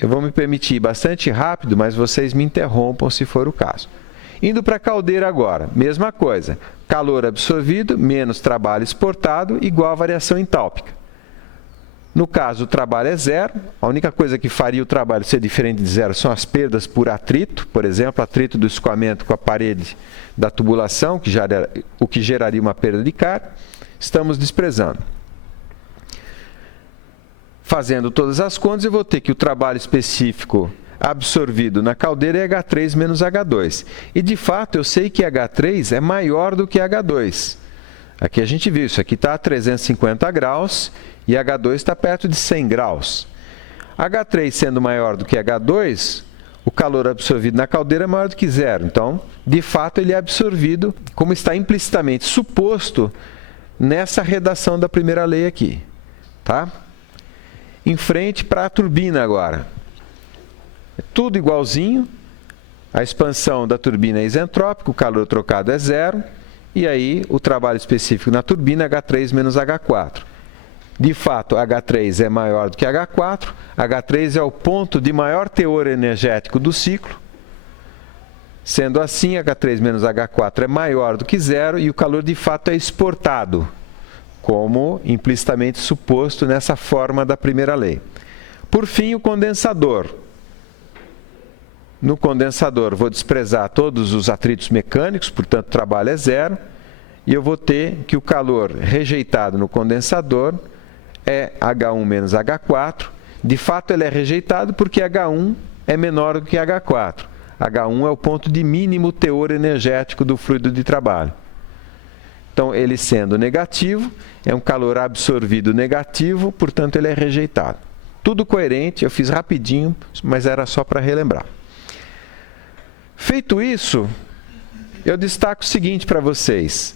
Eu vou me permitir bastante rápido, mas vocês me interrompam se for o caso. Indo para a caldeira agora, mesma coisa. Calor absorvido menos trabalho exportado igual a variação entálpica. No caso, o trabalho é zero. A única coisa que faria o trabalho ser diferente de zero são as perdas por atrito. Por exemplo, atrito do escoamento com a parede da tubulação, o que geraria uma perda de carga. Estamos desprezando. Fazendo todas as contas, eu vou ter que o trabalho específico absorvido na caldeira é H3 menos H2. E, de fato, eu sei que H3 é maior do que H2. Aqui a gente viu, isso aqui está a 350 graus e H2 está perto de 100 graus. H3 sendo maior do que H2, o calor absorvido na caldeira é maior do que zero. Então, de fato, ele é absorvido, como está implicitamente suposto nessa redação da primeira lei aqui. Tá? Em frente para a turbina agora. É tudo igualzinho. A expansão da turbina é isentrópica, o calor trocado é zero. E aí, o trabalho específico na turbina é H3 menos H4. De fato, H3 é maior do que H4. H3 é o ponto de maior teor energético do ciclo. Sendo assim, H3 menos H4 é maior do que zero e o calor de fato é exportado, como implicitamente suposto nessa forma da primeira lei. Por fim, o condensador. No condensador, vou desprezar todos os atritos mecânicos, portanto, o trabalho é zero, e eu vou ter que o calor rejeitado no condensador é H1 menos H4, De fato, ele é rejeitado porque H1 é menor do que H4. H1 é o ponto de mínimo teor energético do fluido de trabalho. Então, ele sendo negativo, é um calor absorvido negativo, portanto, ele é rejeitado. Tudo coerente, eu fiz rapidinho, mas era só para relembrar. Feito isso, eu destaco o seguinte para vocês.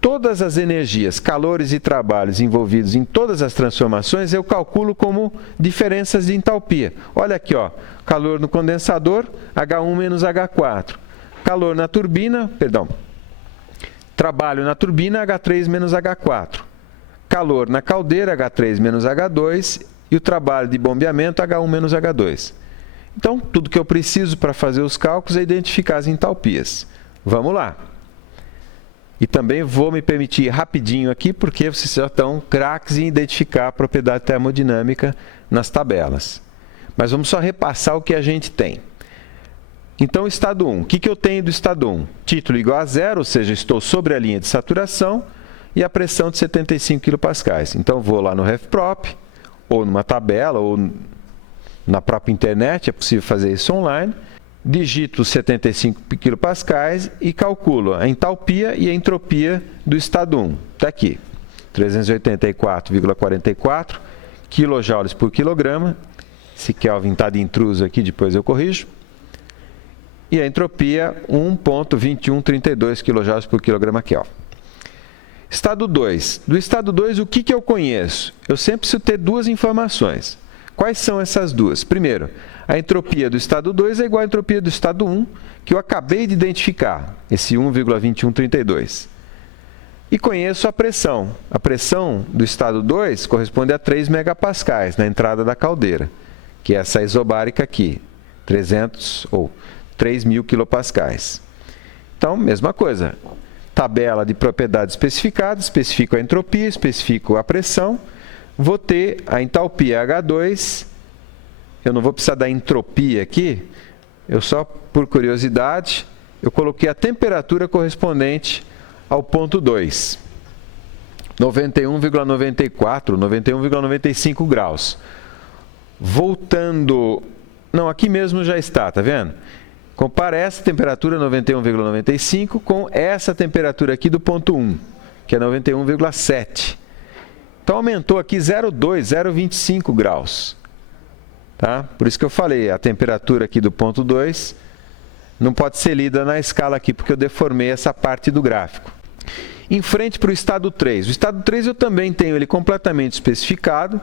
Todas as energias, calores e trabalhos envolvidos em todas as transformações, eu calculo como diferenças de entalpia. Olha aqui, ó, calor no condensador, H1 menos H4. Calor na turbina, trabalho na turbina, H3 menos H4. Calor na caldeira, H3 menos H2. E o trabalho de bombeamento, H1 menos H2. Então, tudo que eu preciso para fazer os cálculos é identificar as entalpias. Vamos lá. E também vou me permitir rapidinho aqui, porque vocês já estão craques em identificar a propriedade termodinâmica nas tabelas. Mas vamos só repassar o que a gente tem. Então, estado 1. O que eu tenho do estado 1? Título igual a zero, ou seja, estou sobre a linha de saturação, e a pressão de 75 kPa. Então, vou lá no RefProp, ou numa tabela, ou na própria internet, é possível fazer isso online. Digito 75 kPa e calculo a entalpia e a entropia do estado 1. Está aqui, 384,44 kJ por quilograma. Esse Kelvin está de intruso aqui, depois eu corrijo. E a entropia, 1,2132 kJ por quilograma Kelvin. Estado 2. Do estado 2, o que eu conheço? Eu sempre preciso ter duas informações. Quais são essas duas? Primeiro, a entropia do estado 2 é igual à entropia do estado 1, que eu acabei de identificar, esse 1,2132. E conheço a pressão. A pressão do estado 2 corresponde a 3 megapascais na entrada da caldeira, que é essa isobárica aqui, 3.000 quilopascais. Então, mesma coisa. Tabela de propriedades especificadas, especifico a entropia, especifico a pressão. Vou ter a entalpia H2, eu não vou precisar da entropia aqui, eu só, por curiosidade, eu coloquei a temperatura correspondente ao ponto 2. 91,94, 91,95 graus. Voltando, não, aqui mesmo já está, tá vendo? Compara essa temperatura 91,95 com essa temperatura aqui do ponto 1, que é 91,7. Então, aumentou aqui 0,2, 0,25 graus. Tá? Por isso que eu falei, a temperatura aqui do ponto 2 não pode ser lida na escala aqui, porque eu deformei essa parte do gráfico. Em frente para o estado 3. O estado 3 eu também tenho ele completamente especificado.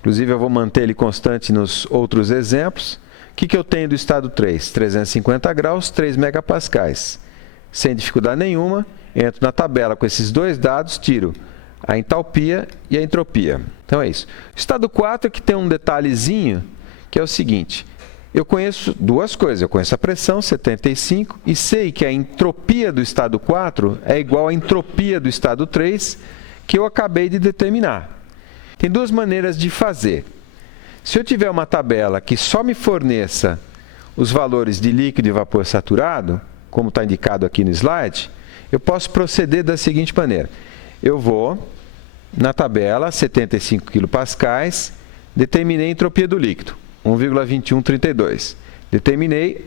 Inclusive, eu vou manter ele constante nos outros exemplos. O que eu tenho do estado 3? 350 graus, 3 megapascais. Sem dificuldade nenhuma, entro na tabela com esses dois dados, tiro a entalpia e a entropia. Então é isso. O estado 4 é que tem um detalhezinho, que é o seguinte. Eu conheço duas coisas. Eu conheço a pressão, 75, e sei que a entropia do estado 4 é igual à entropia do estado 3, que eu acabei de determinar. Tem duas maneiras de fazer. Se eu tiver uma tabela que só me forneça os valores de líquido e vapor saturado, como está indicado aqui no slide, eu posso proceder da seguinte maneira. Eu vou na tabela, 75 kPa, determinei a entropia do líquido, 1,2132. Determinei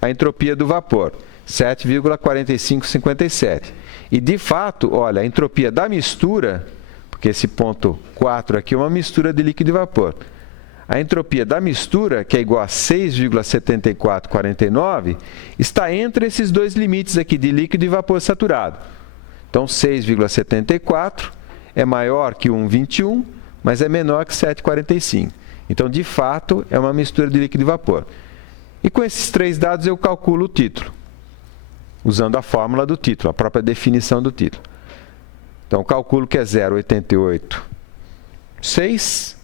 a entropia do vapor, 7,4557. E, de fato, olha, a entropia da mistura, porque esse ponto 4 aqui é uma mistura de líquido e vapor. A entropia da mistura, que é igual a 6,7449, está entre esses dois limites aqui de líquido e vapor saturado. Então, 6,74 é maior que 1,21, mas é menor que 7,45. Então, de fato, é uma mistura de líquido e vapor. E com esses três dados eu calculo o título, usando a fórmula do título, a própria definição do título. Então, calculo que é 0,886,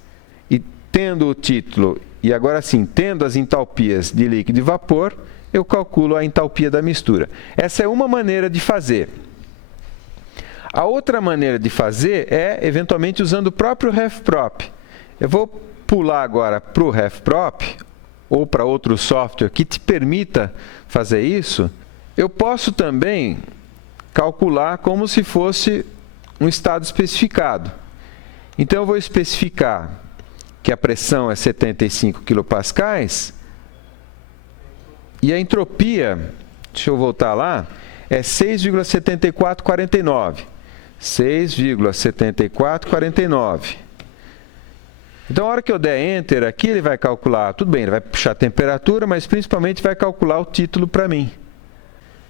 e tendo o título, e agora sim, tendo as entalpias de líquido e vapor, eu calculo a entalpia da mistura. Essa é uma maneira de fazer. A outra maneira de fazer é, eventualmente, usando o próprio RefProp. Eu vou pular agora para o RefProp, ou para outro software que te permita fazer isso. Eu posso também calcular como se fosse um estado especificado. Então, eu vou especificar que a pressão é 75 kPa, e a entropia, deixa eu voltar lá, é 6,7449. 6,7449. Então, a hora que eu der Enter aqui, ele vai calcular, tudo bem, ele vai puxar a temperatura, mas principalmente vai calcular o título para mim.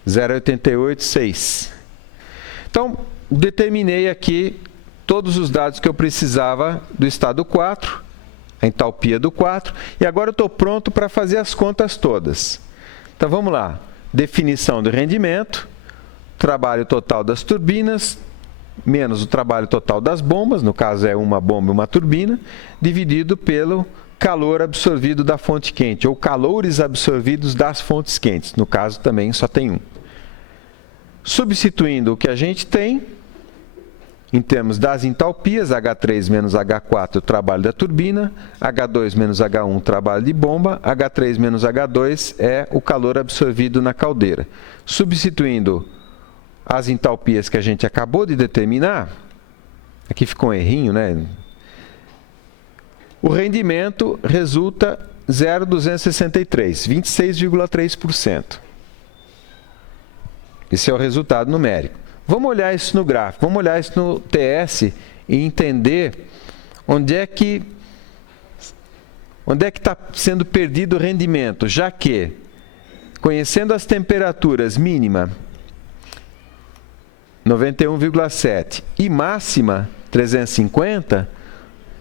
0,886. Então, determinei aqui todos os dados que eu precisava do estado 4, a entalpia do 4, e agora eu estou pronto para fazer as contas todas. Então, vamos lá. Definição do rendimento, trabalho total das turbinas, menos o trabalho total das bombas, no caso é uma bomba e uma turbina, dividido pelo calor absorvido da fonte quente, ou calores absorvidos das fontes quentes. No caso também só tem um. Substituindo o que a gente tem, em termos das entalpias, H3 menos H4, o trabalho da turbina, H2 menos H1, o trabalho de bomba, H3 menos H2 é o calor absorvido na caldeira. Substituindo as entalpias que a gente acabou de determinar, aqui ficou um errinho, né? O rendimento resulta 0,263, 26,3%. Esse é o resultado numérico. Vamos olhar isso no gráfico, vamos olhar isso no TS e entender onde é que está sendo perdido o rendimento, já que, conhecendo as temperaturas mínima, 91,7 e máxima 350,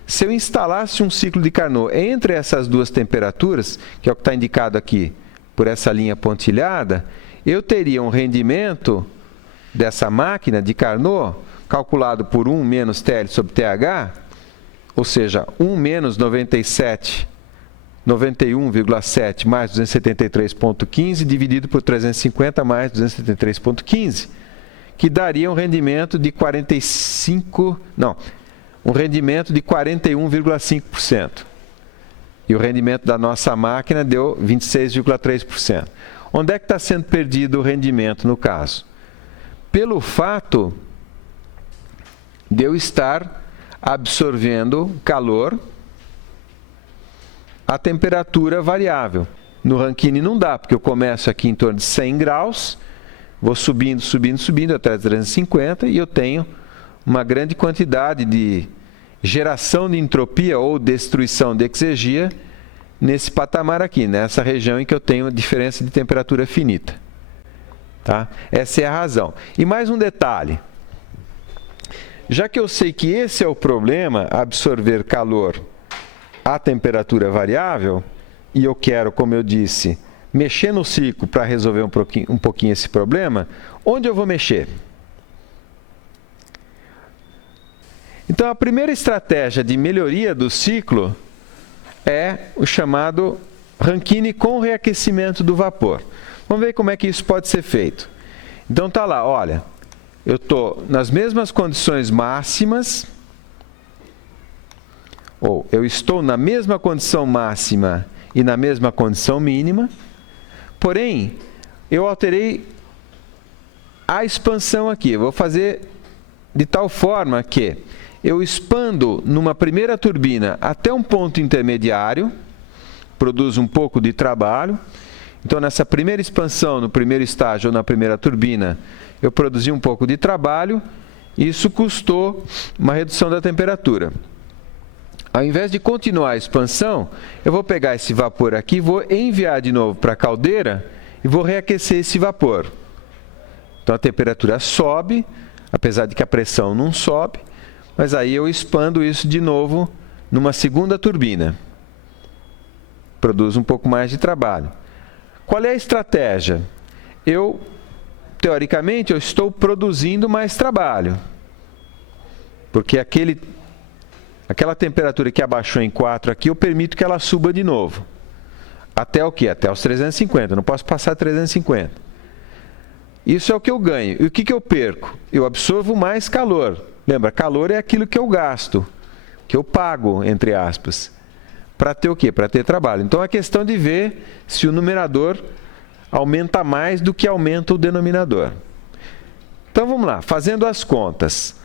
se eu instalasse um ciclo de Carnot entre essas duas temperaturas, que é o que está indicado aqui por essa linha pontilhada, eu teria um rendimento dessa máquina de Carnot calculado por 1 menos TL sobre TH, ou seja, 1 menos 91,7 mais 273,15 dividido por 350 mais 273,15. Que daria um rendimento de 41,5%. E o rendimento da nossa máquina deu 26,3%. Onde é que está sendo perdido o rendimento no caso? Pelo fato de eu estar absorvendo calor a temperatura variável. No Rankine não dá, porque eu começo aqui em torno de 100 graus, vou subindo, subindo, subindo até 350 e eu tenho uma grande quantidade de geração de entropia ou destruição de exergia nesse patamar aqui, nessa região em que eu tenho diferença de temperatura finita. Tá? Essa é a razão. E mais um detalhe. Já que eu sei que esse é o problema, absorver calor a temperatura variável, e eu quero, como eu disse, mexer no ciclo para resolver um pouquinho esse problema, onde eu vou mexer? Então, a primeira estratégia de melhoria do ciclo é o chamado Rankine com reaquecimento do vapor. Vamos ver como é que isso pode ser feito. Então, está lá, olha, eu estou nas mesmas condições máximas, ou eu estou na mesma condição máxima e na mesma condição mínima, porém, eu alterei a expansão aqui. Eu vou fazer de tal forma que eu expando numa primeira turbina até um ponto intermediário, produz um pouco de trabalho. Então, nessa primeira expansão, no primeiro estágio ou na primeira turbina, eu produzi um pouco de trabalho e isso custou uma redução da temperatura. Ao invés de continuar a expansão, eu vou pegar esse vapor aqui, vou enviar de novo para a caldeira e vou reaquecer esse vapor. Então, a temperatura sobe, apesar de que a pressão não sobe, mas aí eu expando isso de novo numa segunda turbina. Produz um pouco mais de trabalho. Qual é a estratégia? Teoricamente, eu estou produzindo mais trabalho. Porque aquela temperatura que abaixou em 4 aqui, eu permito que ela suba de novo. Até o quê? Até os 350. Eu não posso passar 350. Isso é o que eu ganho. E o que eu perco? Eu absorvo mais calor. Lembra, calor é aquilo que eu gasto, que eu pago, entre aspas. Para ter o quê? Para ter trabalho. Então, é questão de ver se o numerador aumenta mais do que aumenta o denominador. Então, vamos lá. Fazendo as contas.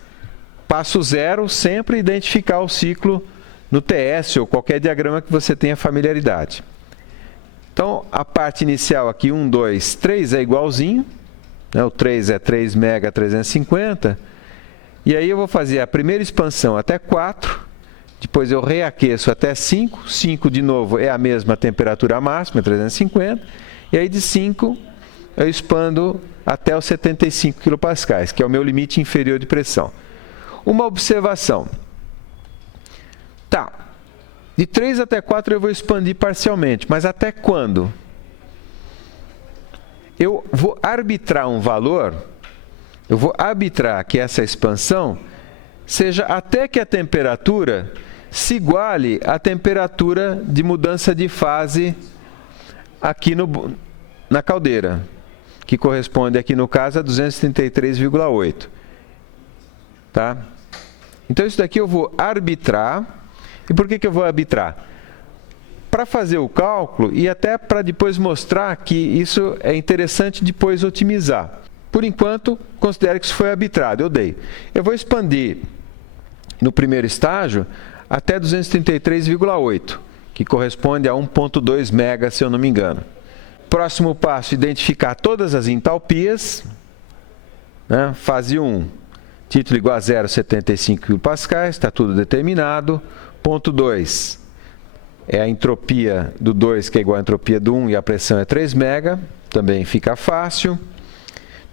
Passo 0, sempre identificar o ciclo no TS ou qualquer diagrama que você tenha familiaridade. Então, a parte inicial aqui, 1, 2, 3 é igualzinho, né? O 3 é 3 mega 350, e aí eu vou fazer a primeira expansão até 4, depois eu reaqueço até 5, 5 de novo é a mesma temperatura máxima, 350, e aí de 5 eu expando até os 75 kPa, que é o meu limite inferior de pressão. Uma observação. Tá, de 3 até 4 eu vou expandir parcialmente, mas até quando? Eu vou arbitrar um valor, eu vou arbitrar que essa expansão seja até que a temperatura se iguale à temperatura de mudança de fase aqui na caldeira, que corresponde aqui no caso a 233,8. Tá? Então isso daqui eu vou arbitrar. E por que eu vou arbitrar? Para fazer o cálculo e até para depois mostrar que isso é interessante depois otimizar. Por enquanto, considere que isso foi arbitrado, eu dei. Eu vou expandir no primeiro estágio até 233,8, que corresponde a 1,2 mega, se eu não me engano. Próximo passo, identificar todas as entalpias. Né? Fase 1, título igual a 0,75 kPa, está tudo determinado. Ponto 2 é a entropia do 2, que é igual à entropia do 1, e a pressão é 3 mega, também fica fácil.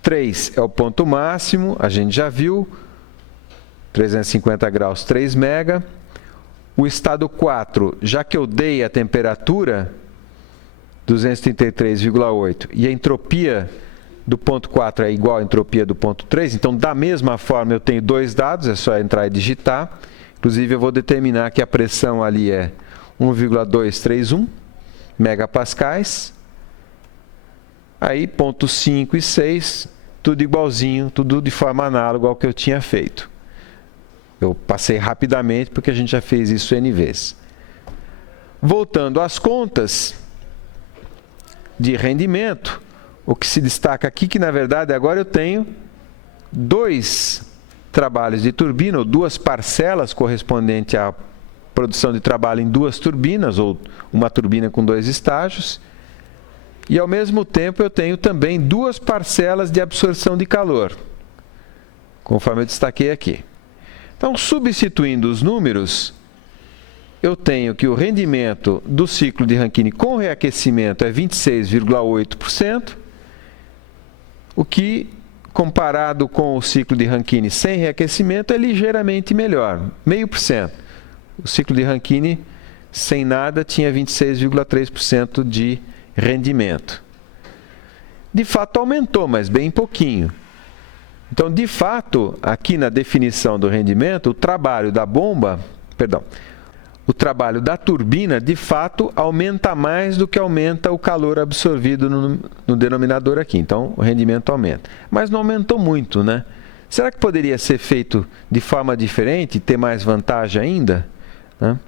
3 é o ponto máximo, a gente já viu, 350 graus, 3 mega. O estado 4, já que eu dei a temperatura, 233,8, e a entropia do ponto 4 é igual à entropia do ponto 3, então da mesma forma eu tenho dois dados, é só entrar e digitar. Inclusive, eu vou determinar que a pressão ali é 1,231 megapascais. Aí, pontos 5 e 6, tudo igualzinho, tudo de forma análoga ao que eu tinha feito. Eu passei rapidamente, porque a gente já fez isso N vezes. Voltando às contas de rendimento, o que se destaca aqui, que na verdade agora eu tenho dois trabalhos de turbina, ou duas parcelas correspondentes à produção de trabalho em duas turbinas, ou uma turbina com dois estágios, e ao mesmo tempo eu tenho também duas parcelas de absorção de calor, conforme eu destaquei aqui. Então, substituindo os números, eu tenho que o rendimento do ciclo de Rankine com reaquecimento é 26,8%, o que, comparado com o ciclo de Rankine sem reaquecimento, é ligeiramente melhor, 0,5%. O ciclo de Rankine sem nada tinha 26,3% de rendimento. De fato aumentou, mas bem pouquinho. Então, de fato, aqui na definição do rendimento, o trabalho da bomba, o trabalho da turbina, de fato, aumenta mais do que aumenta o calor absorvido no denominador aqui. Então, o rendimento aumenta. Mas não aumentou muito, né? Será que poderia ser feito de forma diferente e ter mais vantagem ainda? Né?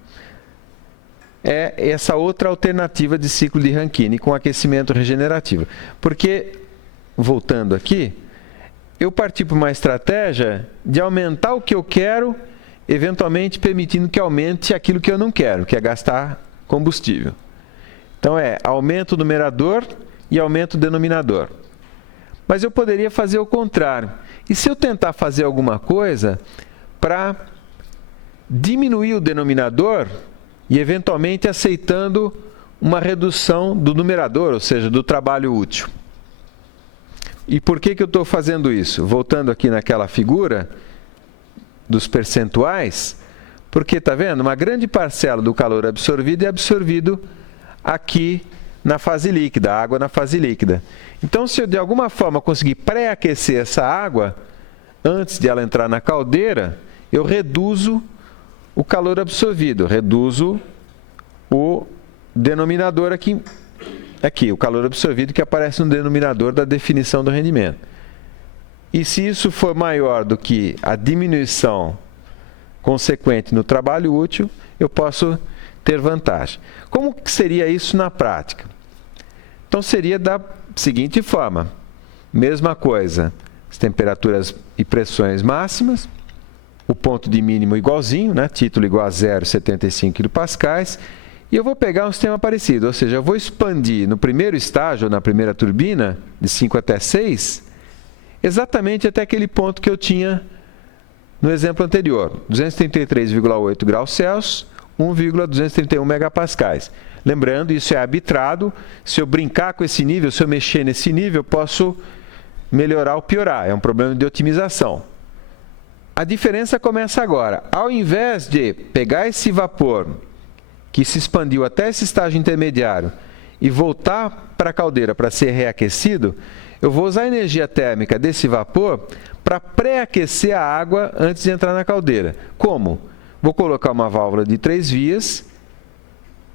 É essa outra alternativa de ciclo de Rankine com aquecimento regenerativo. Porque, voltando aqui, eu parti para uma estratégia de aumentar o que eu quero, eventualmente permitindo que aumente aquilo que eu não quero, que é gastar combustível. Então, aumento o numerador e aumento o denominador. Mas eu poderia fazer o contrário. E se eu tentar fazer alguma coisa para diminuir o denominador e, eventualmente, aceitando uma redução do numerador, ou seja, do trabalho útil? E por que eu estou fazendo isso? Voltando aqui naquela figura dos percentuais, porque, está vendo? Uma grande parcela do calor absorvido é absorvido aqui na fase líquida, a água na fase líquida. Então, se eu de alguma forma conseguir pré-aquecer essa água, antes de ela entrar na caldeira, eu reduzo o calor absorvido, reduzo o denominador aqui, o calor absorvido que aparece no denominador da definição do rendimento. E se isso for maior do que a diminuição consequente no trabalho útil, eu posso ter vantagem. Como que seria isso na prática? Então, seria da seguinte forma. Mesma coisa, as temperaturas e pressões máximas. o ponto de mínimo igualzinho, né? Título igual a 0,75 kPa. E eu vou pegar um sistema parecido, ou seja, eu vou expandir no primeiro estágio, na primeira turbina, de 5 até 6, exatamente até aquele ponto que eu tinha no exemplo anterior, 233,8 graus Celsius, 1,231 megapascais. Lembrando, isso é arbitrado. Se eu brincar com esse nível, se eu mexer nesse nível, eu posso melhorar ou piorar. É um problema de otimização. A diferença começa agora. Ao invés de pegar esse vapor que se expandiu até esse estágio intermediário e voltar para a caldeira para ser reaquecido, eu vou usar a energia térmica desse vapor para pré-aquecer a água antes de entrar na caldeira. Como? Vou colocar uma válvula de 3 vias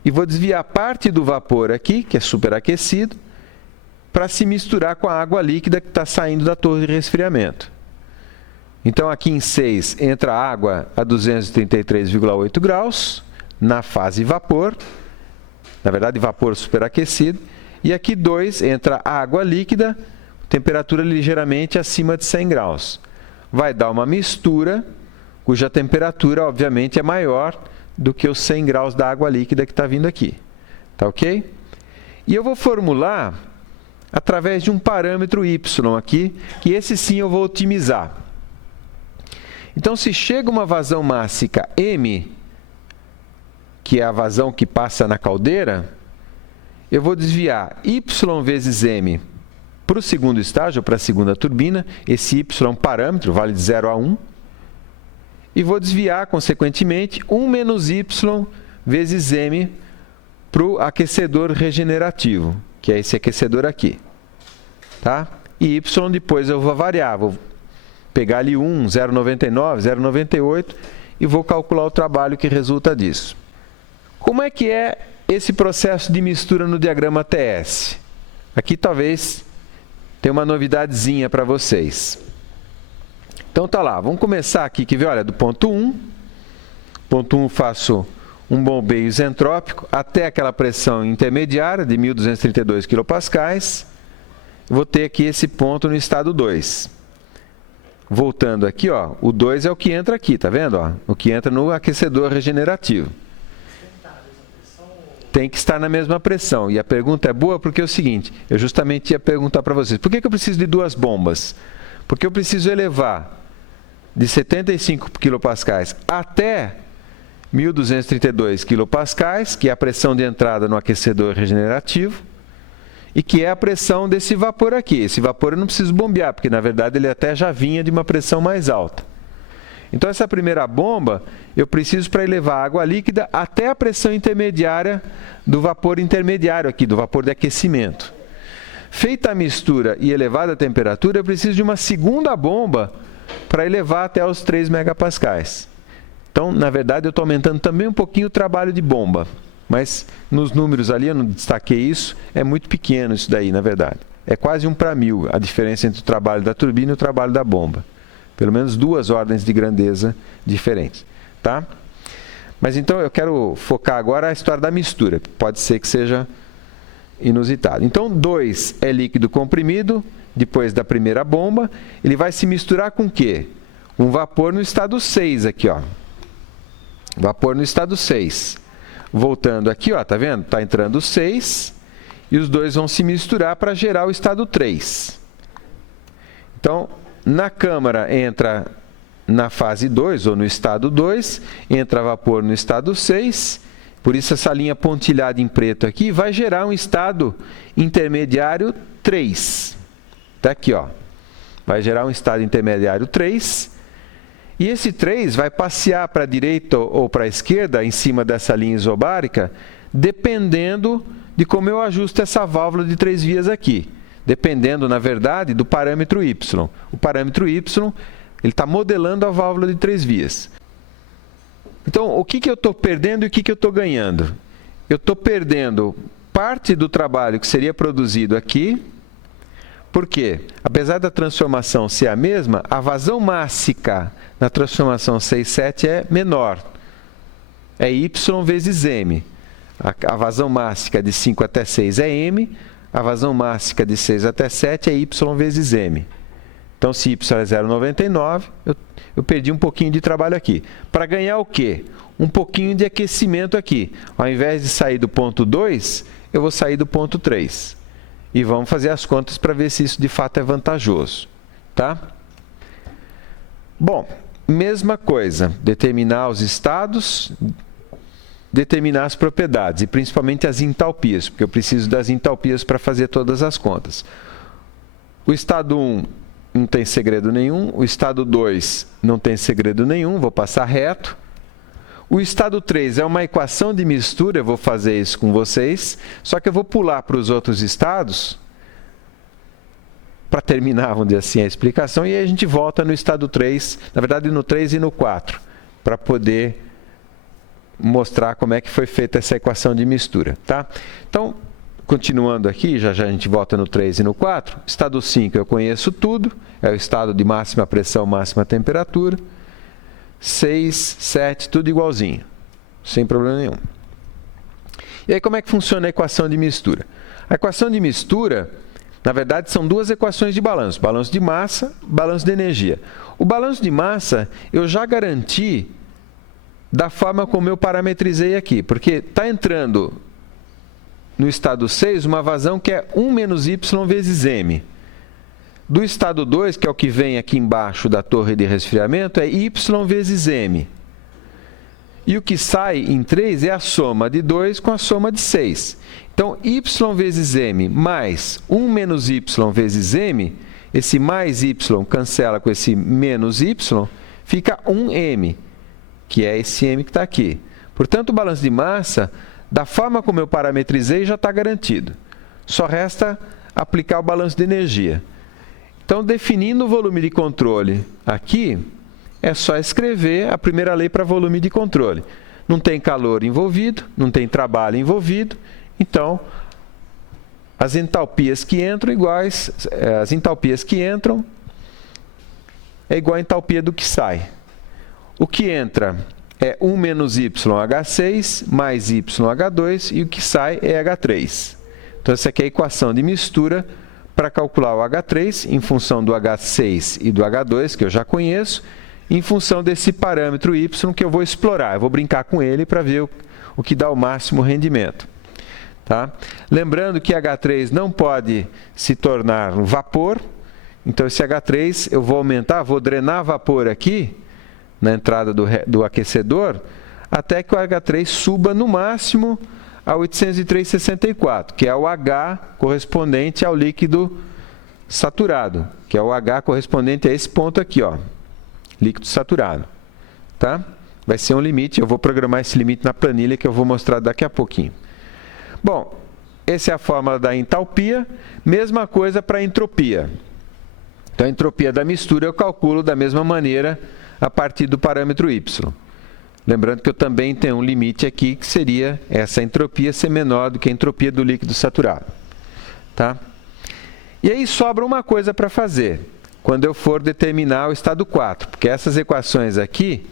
e vou desviar parte do vapor aqui, que é superaquecido, para se misturar com a água líquida que está saindo da torre de resfriamento. Então, aqui em 6 entra a água a 233,8 graus, na fase vapor, na verdade vapor superaquecido, e aqui 2 entra a água líquida, temperatura ligeiramente acima de 100 graus. Vai dar uma mistura, cuja temperatura, obviamente, é maior do que os 100 graus da água líquida que está vindo aqui. Tá ok? E eu vou formular através de um parâmetro y aqui, que esse sim eu vou otimizar. Então, se chega uma vazão mássica M, que é a vazão que passa na caldeira, eu vou desviar y vezes m para o segundo estágio, para a segunda turbina. Esse y é um parâmetro, vale de 0 a 1. E vou desviar, consequentemente, 1 menos y vezes m para o aquecedor regenerativo, que é esse aquecedor aqui. Tá? E y depois eu vou variar, vou pegar ali 1, 0,99, 0,98 e vou calcular o trabalho que resulta disso. Como é que é esse processo de mistura no diagrama TS? Aqui talvez tenha uma novidadezinha para vocês. Então tá lá, vamos começar aqui, que vê, olha, do ponto 1. Ponto 1 faço um bombeio isentrópico até aquela pressão intermediária de 1.232 kPa. Vou ter aqui esse ponto no estado 2. Voltando aqui, ó, o 2 é o que entra aqui, tá vendo? Ó? O que entra no aquecedor regenerativo. Tem que estar na mesma pressão. E a pergunta é boa porque é o seguinte, eu justamente ia perguntar para vocês, por que eu preciso de 2 bombas? Porque eu preciso elevar de 75 kPa até 1.232 kPa, que é a pressão de entrada no aquecedor regenerativo, e que é a pressão desse vapor aqui. Esse vapor eu não preciso bombear, porque na verdade ele até já vinha de uma pressão mais alta. Então, essa primeira bomba, eu preciso para elevar a água líquida até a pressão intermediária do vapor intermediário aqui, do vapor de aquecimento. Feita a mistura e elevada a temperatura, eu preciso de uma segunda bomba para elevar até os 3 megapascais. Então, na verdade, eu estou aumentando também um pouquinho o trabalho de bomba. Mas, nos números ali, eu não destaquei isso, é muito pequeno isso daí, na verdade. É quase 1 para 1000 a diferença entre o trabalho da turbina e o trabalho da bomba. Pelo menos 2 ordens de grandeza diferentes, tá? Mas então eu quero focar agora a história da mistura, que pode ser que seja inusitado. Então 2 é líquido comprimido, depois da primeira bomba, ele vai se misturar com o quê? Um vapor no estado 6 aqui, ó. Vapor no estado 6. Voltando aqui, ó, tá vendo? Tá entrando 6 e os dois vão se misturar para gerar o estado 3. Então, na câmara entra na fase 2, ou no estado 2, entra vapor no estado 6, por isso essa linha pontilhada em preto aqui vai gerar um estado intermediário 3. Está aqui, ó. Vai gerar um estado intermediário 3, e esse 3 vai passear para a direita ou para a esquerda, em cima dessa linha isobárica, dependendo de como eu ajusto essa válvula de 3 vias aqui. Dependendo, na verdade, do parâmetro y. O parâmetro y ele está modelando a válvula de 3 vias. Então, o que eu estou perdendo e o que eu estou ganhando? Eu estou perdendo parte do trabalho que seria produzido aqui, porque, apesar da transformação ser a mesma, a vazão mássica na transformação 6,7 é menor. É y vezes m. A vazão mássica de 5 até 6 é m, a vazão mássica de 6 até 7 é y vezes m. Então, se y é 0,99, eu perdi um pouquinho de trabalho aqui. Para ganhar o quê? Um pouquinho de aquecimento aqui. Ao invés de sair do ponto 2, eu vou sair do ponto 3. E vamos fazer as contas para ver se isso de fato é vantajoso. Tá? Bom, mesma coisa. Determinar os estados, determinar as propriedades, e principalmente as entalpias, porque eu preciso das entalpias para fazer todas as contas. O estado 1 não tem segredo nenhum, o estado 2 não tem segredo nenhum, vou passar reto. O estado 3 é uma equação de mistura, eu vou fazer isso com vocês, só que eu vou pular para os outros estados, para terminar, vamos dizer assim, a explicação, e aí a gente volta no estado 3, na verdade no 3 e no 4, para poder mostrar como é que foi feita essa equação de mistura. Tá? Então, continuando aqui, já a gente volta no 3 e no 4. Estado 5 eu conheço tudo, é o estado de máxima pressão, máxima temperatura. 6, 7, tudo igualzinho, sem problema nenhum. E aí como é que funciona a equação de mistura? A equação de mistura, na verdade, são duas equações de balanço. Balanço de massa, balanço de energia. O balanço de massa eu já garanti da forma como eu parametrizei aqui, porque está entrando no estado 6 uma vazão que é 1 menos y vezes m. Do estado 2, que é o que vem aqui embaixo da torre de resfriamento, é y vezes m. E o que sai em 3 é a soma de 2 com a soma de 6. Então, y vezes m mais 1 menos y vezes m, esse mais y cancela com esse menos y, fica 1m, que é esse m que está aqui. Portanto, o balanço de massa, da forma como eu parametrizei, já está garantido. Só resta aplicar o balanço de energia. Então, definindo o volume de controle aqui, é só escrever a primeira lei para volume de controle. Não tem calor envolvido, não tem trabalho envolvido, então as entalpias que entram iguais, as entalpias que entram é igual a entalpia do que sai. O que entra é 1 menos YH6 mais YH2 e o que sai é H3. Então, essa aqui é a equação de mistura para calcular o H3 em função do H6 e do H2, que eu já conheço, em função desse parâmetro Y que eu vou explorar. Eu vou brincar com ele para ver o que dá o máximo rendimento. Tá? Lembrando que H3 não pode se tornar um vapor, então esse H3 eu vou aumentar, vou drenar vapor aqui, na entrada do aquecedor, até que o H3 suba no máximo a 803,64, que é o H correspondente ao líquido saturado, que é o H correspondente a esse ponto aqui, ó, líquido saturado. Tá? Vai ser um limite, eu vou programar esse limite na planilha que eu vou mostrar daqui a pouquinho. Bom, essa é a fórmula da entalpia, mesma coisa para a entropia. Então, a entropia da mistura eu calculo da mesma maneira a partir do parâmetro Y. Lembrando que eu também tenho um limite aqui, que seria essa entropia ser menor do que a entropia do líquido saturado. Tá? E aí sobra uma coisa para fazer, quando eu for determinar o estado 4, porque essas equações aqui,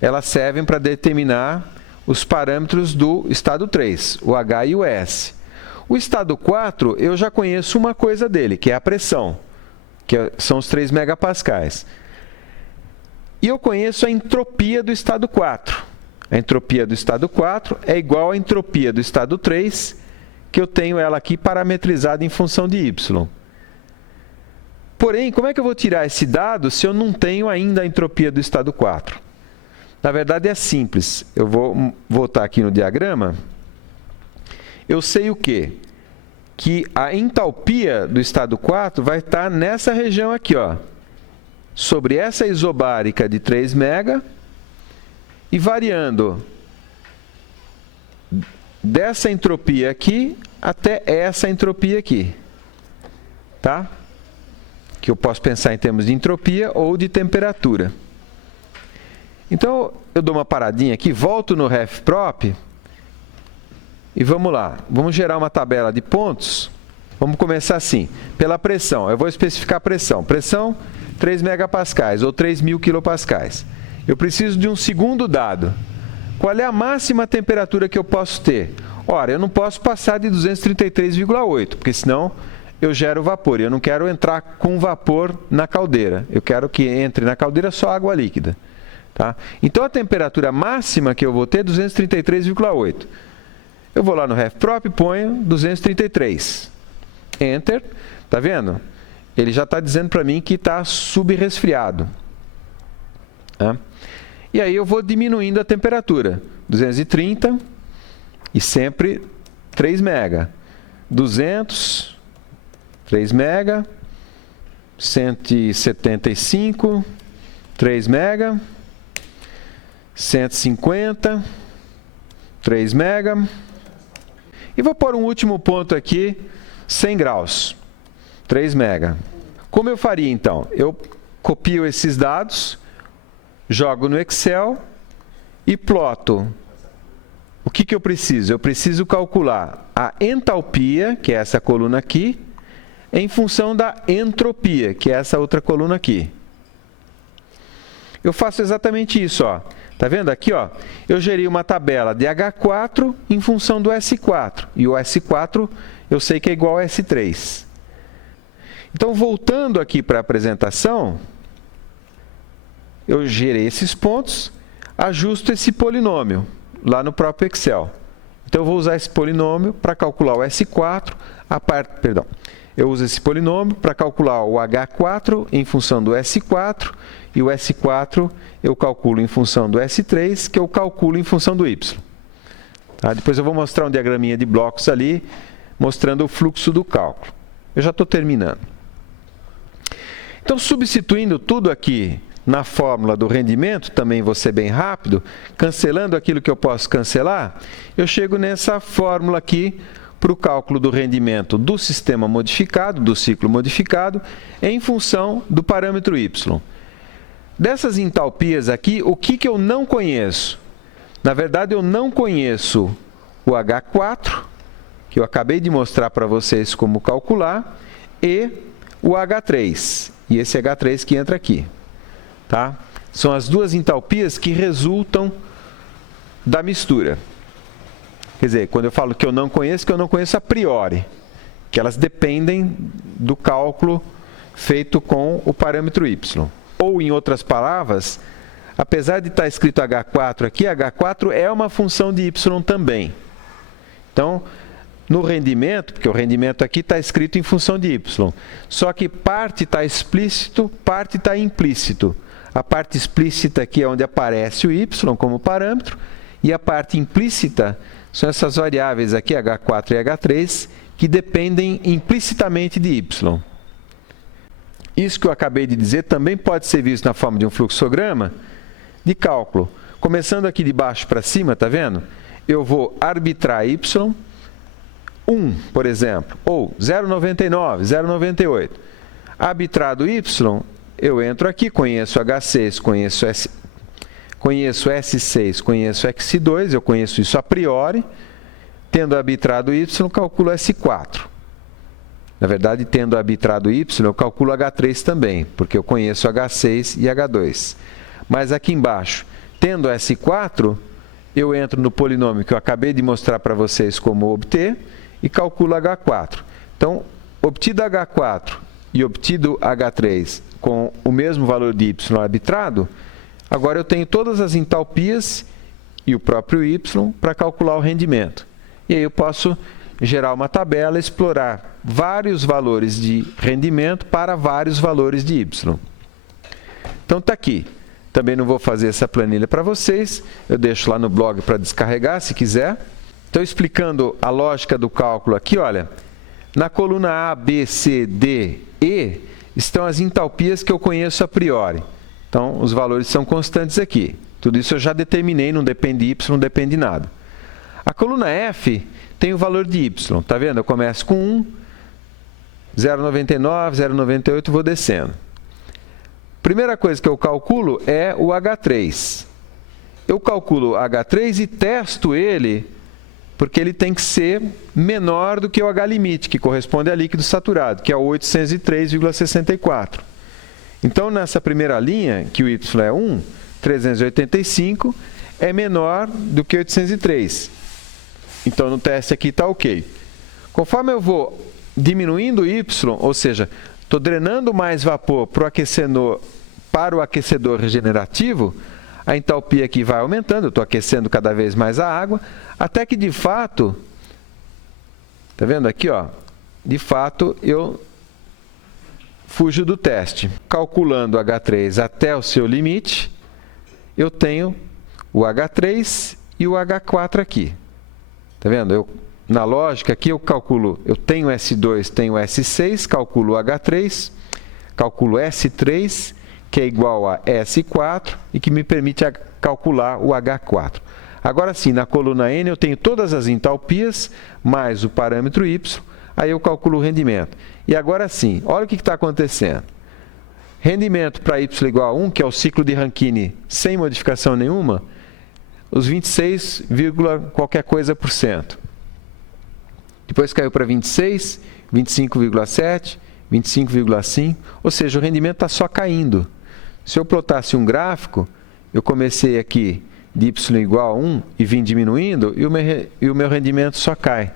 elas servem para determinar os parâmetros do estado 3, o H e o S. O estado 4, eu já conheço uma coisa dele, que é a pressão, que são os 3 megapascais. E eu conheço a entropia do estado 4. A entropia do estado 4 é igual à entropia do estado 3, que eu tenho ela aqui parametrizada em função de y. Porém, como é que eu vou tirar esse dado se eu não tenho ainda a entropia do estado 4? Na verdade, é simples. Eu vou voltar aqui no diagrama. Eu sei o quê? Que a entalpia do estado 4 vai estar nessa região aqui, ó, sobre essa isobárica de 3 mega e variando dessa entropia aqui até essa entropia aqui. Tá? Que eu posso pensar em termos de entropia ou de temperatura. Então, eu dou uma paradinha aqui, volto no RefProp e vamos lá. Vamos gerar uma tabela de pontos. Vamos começar assim, pela pressão. Eu vou especificar a pressão. Pressão 3 megapascais ou 3.000 quilopascais. Eu preciso de um segundo dado. Qual é a máxima temperatura que eu posso ter? Ora, eu não posso passar de 233,8, porque senão eu gero vapor. Eu não quero entrar com vapor na caldeira. Eu quero que entre na caldeira só água líquida. Tá? Então, a temperatura máxima que eu vou ter é 233,8. Eu vou lá no RefProp e ponho 233. Enter. Tá vendo? Ele já está dizendo para mim que está subresfriado. Tá? E aí eu vou diminuindo a temperatura. 230 e sempre 3 mega. 200, 3 mega. 175, 3 mega. 150, 3 mega. E vou pôr um último ponto aqui, 100 graus, 3 mega. Como eu faria então? Eu copio esses dados, jogo no Excel e ploto. O que eu preciso? Eu preciso calcular a entalpia, que é essa coluna aqui, em função da entropia, que é essa outra coluna aqui. Eu faço exatamente isso, ó. Tá vendo aqui, ó? Eu gerei uma tabela de H4 em função do S4. E o S4 eu sei que é igual a S3. Então, voltando aqui para a apresentação, eu gerei esses pontos, ajusto esse polinômio lá no próprio Excel. Então, eu vou usar esse polinômio para calcular o S4, eu uso esse polinômio para calcular o H4 em função do S4, e o S4 eu calculo em função do S3, que eu calculo em função do Y. Tá? Depois eu vou mostrar um diagraminha de blocos ali, mostrando o fluxo do cálculo. Eu já estou terminando. Então, substituindo tudo aqui na fórmula do rendimento, também vou ser bem rápido, cancelando aquilo que eu posso cancelar, eu chego nessa fórmula aqui para o cálculo do rendimento do sistema modificado, do ciclo modificado, em função do parâmetro Y. Dessas entalpias aqui, o que eu não conheço? Na verdade, eu não conheço o H4, que eu acabei de mostrar para vocês como calcular, e o H3, e esse H3 que entra aqui. Tá? São as duas entalpias que resultam da mistura. Quer dizer, quando eu falo que eu não conheço a priori, que elas dependem do cálculo feito com o parâmetro Y. Ou, em outras palavras, apesar de estar escrito H4 aqui, H4 é uma função de Y também. Então, no rendimento, porque o rendimento aqui está escrito em função de Y, só que parte está explícito, parte está implícito. A parte explícita aqui é onde aparece o Y como parâmetro, e a parte implícita são essas variáveis aqui, H4 e H3, que dependem implicitamente de Y. Isso que eu acabei de dizer também pode ser visto na forma de um fluxograma de cálculo. Começando aqui de baixo para cima, tá vendo? Eu vou arbitrar Y, 1, por exemplo, ou 0,99, 0,98. Arbitrado Y, eu entro aqui, conheço H6, conheço S6, conheço X2, eu conheço isso a priori. Tendo arbitrado Y, calculo S4. Na verdade, tendo arbitrado Y, eu calculo H3 também, porque eu conheço H6 e H2. Mas aqui embaixo, tendo S4, eu entro no polinômio que eu acabei de mostrar para vocês como obter e calculo H4. Então, obtido H4 e obtido H3 com o mesmo valor de Y arbitrado, agora eu tenho todas as entalpias e o próprio Y para calcular o rendimento. E aí eu posso gerar uma tabela, explorar vários valores de rendimento para vários valores de Y. Então está aqui. Também não vou fazer essa planilha para vocês, eu deixo lá no blog para descarregar se quiser. Estou explicando a lógica do cálculo aqui, olha. Na coluna A, B, C, D, E estão as entalpias que eu conheço a priori. Então, os valores são constantes aqui. Tudo isso eu já determinei, não depende de Y, não depende de nada. A coluna F tem o valor de Y. Está vendo? Eu começo com 1, 0,99, 0,98, vou descendo. Primeira coisa que eu calculo é o H3. Eu calculo H3 e testo ele, porque ele tem que ser menor do que o H-limite, que corresponde a líquido saturado, que é o 803,64. Então, nessa primeira linha, que o Y é 1, 385 é menor do que 803. Então, no teste aqui está ok. Conforme eu vou diminuindo o Y, ou seja, estou drenando mais vapor para o aquecedor regenerativo, a entalpia aqui vai aumentando, eu estou aquecendo cada vez mais a água, até que de fato, está vendo aqui, ó, de fato eu fujo do teste. Calculando o H3 até o seu limite, eu tenho o H3 e o H4 aqui. Está vendo? Na lógica aqui eu calculo, eu tenho S2, tenho S6, calculo o H3, calculo S3, que é igual a S4 e que me permite calcular o H4. Agora sim, na coluna N eu tenho todas as entalpias, mais o parâmetro Y, aí eu calculo o rendimento. E agora sim, olha o que está acontecendo. Rendimento para Y igual a 1, que é o ciclo de Rankine sem modificação nenhuma, os 26, qualquer coisa por cento. Depois caiu para 26, 25,7, 25,5, ou seja, o rendimento está só caindo. Se eu plotasse um gráfico, eu comecei aqui de Y igual a 1 e vim diminuindo, e o meu rendimento só cai.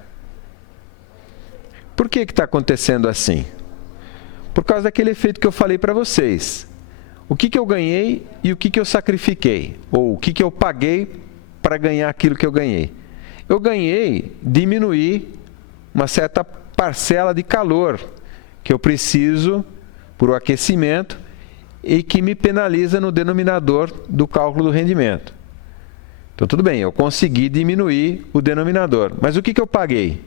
Por que está acontecendo assim? Por causa daquele efeito que eu falei para vocês. O que eu ganhei e o que eu sacrifiquei? Ou o que eu paguei para ganhar aquilo que eu ganhei? Eu ganhei diminuir uma certa parcela de calor que eu preciso por o aquecimento e que me penaliza no denominador do cálculo do rendimento. Então, tudo bem, eu consegui diminuir o denominador. Mas o que eu paguei?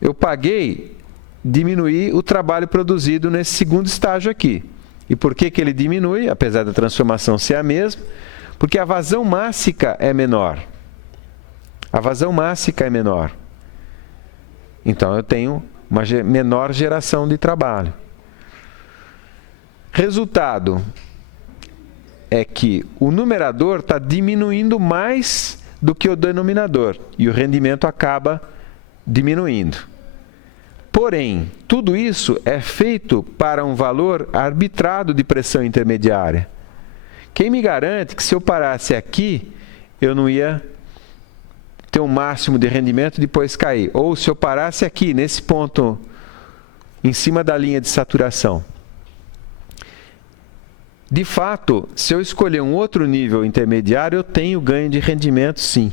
Eu paguei diminuir o trabalho produzido nesse segundo estágio aqui. E por que ele diminui, apesar da transformação ser a mesma? Porque a vazão mássica é menor. A vazão mássica é menor. Então, eu tenho uma menor geração de trabalho. Resultado é que o numerador está diminuindo mais do que o denominador e o rendimento acaba diminuindo. Porém, tudo isso é feito para um valor arbitrado de pressão intermediária. Quem me garante que se eu parasse aqui, eu não ia ter um máximo de rendimento e depois cair? Ou se eu parasse aqui, nesse ponto, em cima da linha de saturação? De fato, se eu escolher um outro nível intermediário, eu tenho ganho de rendimento, sim.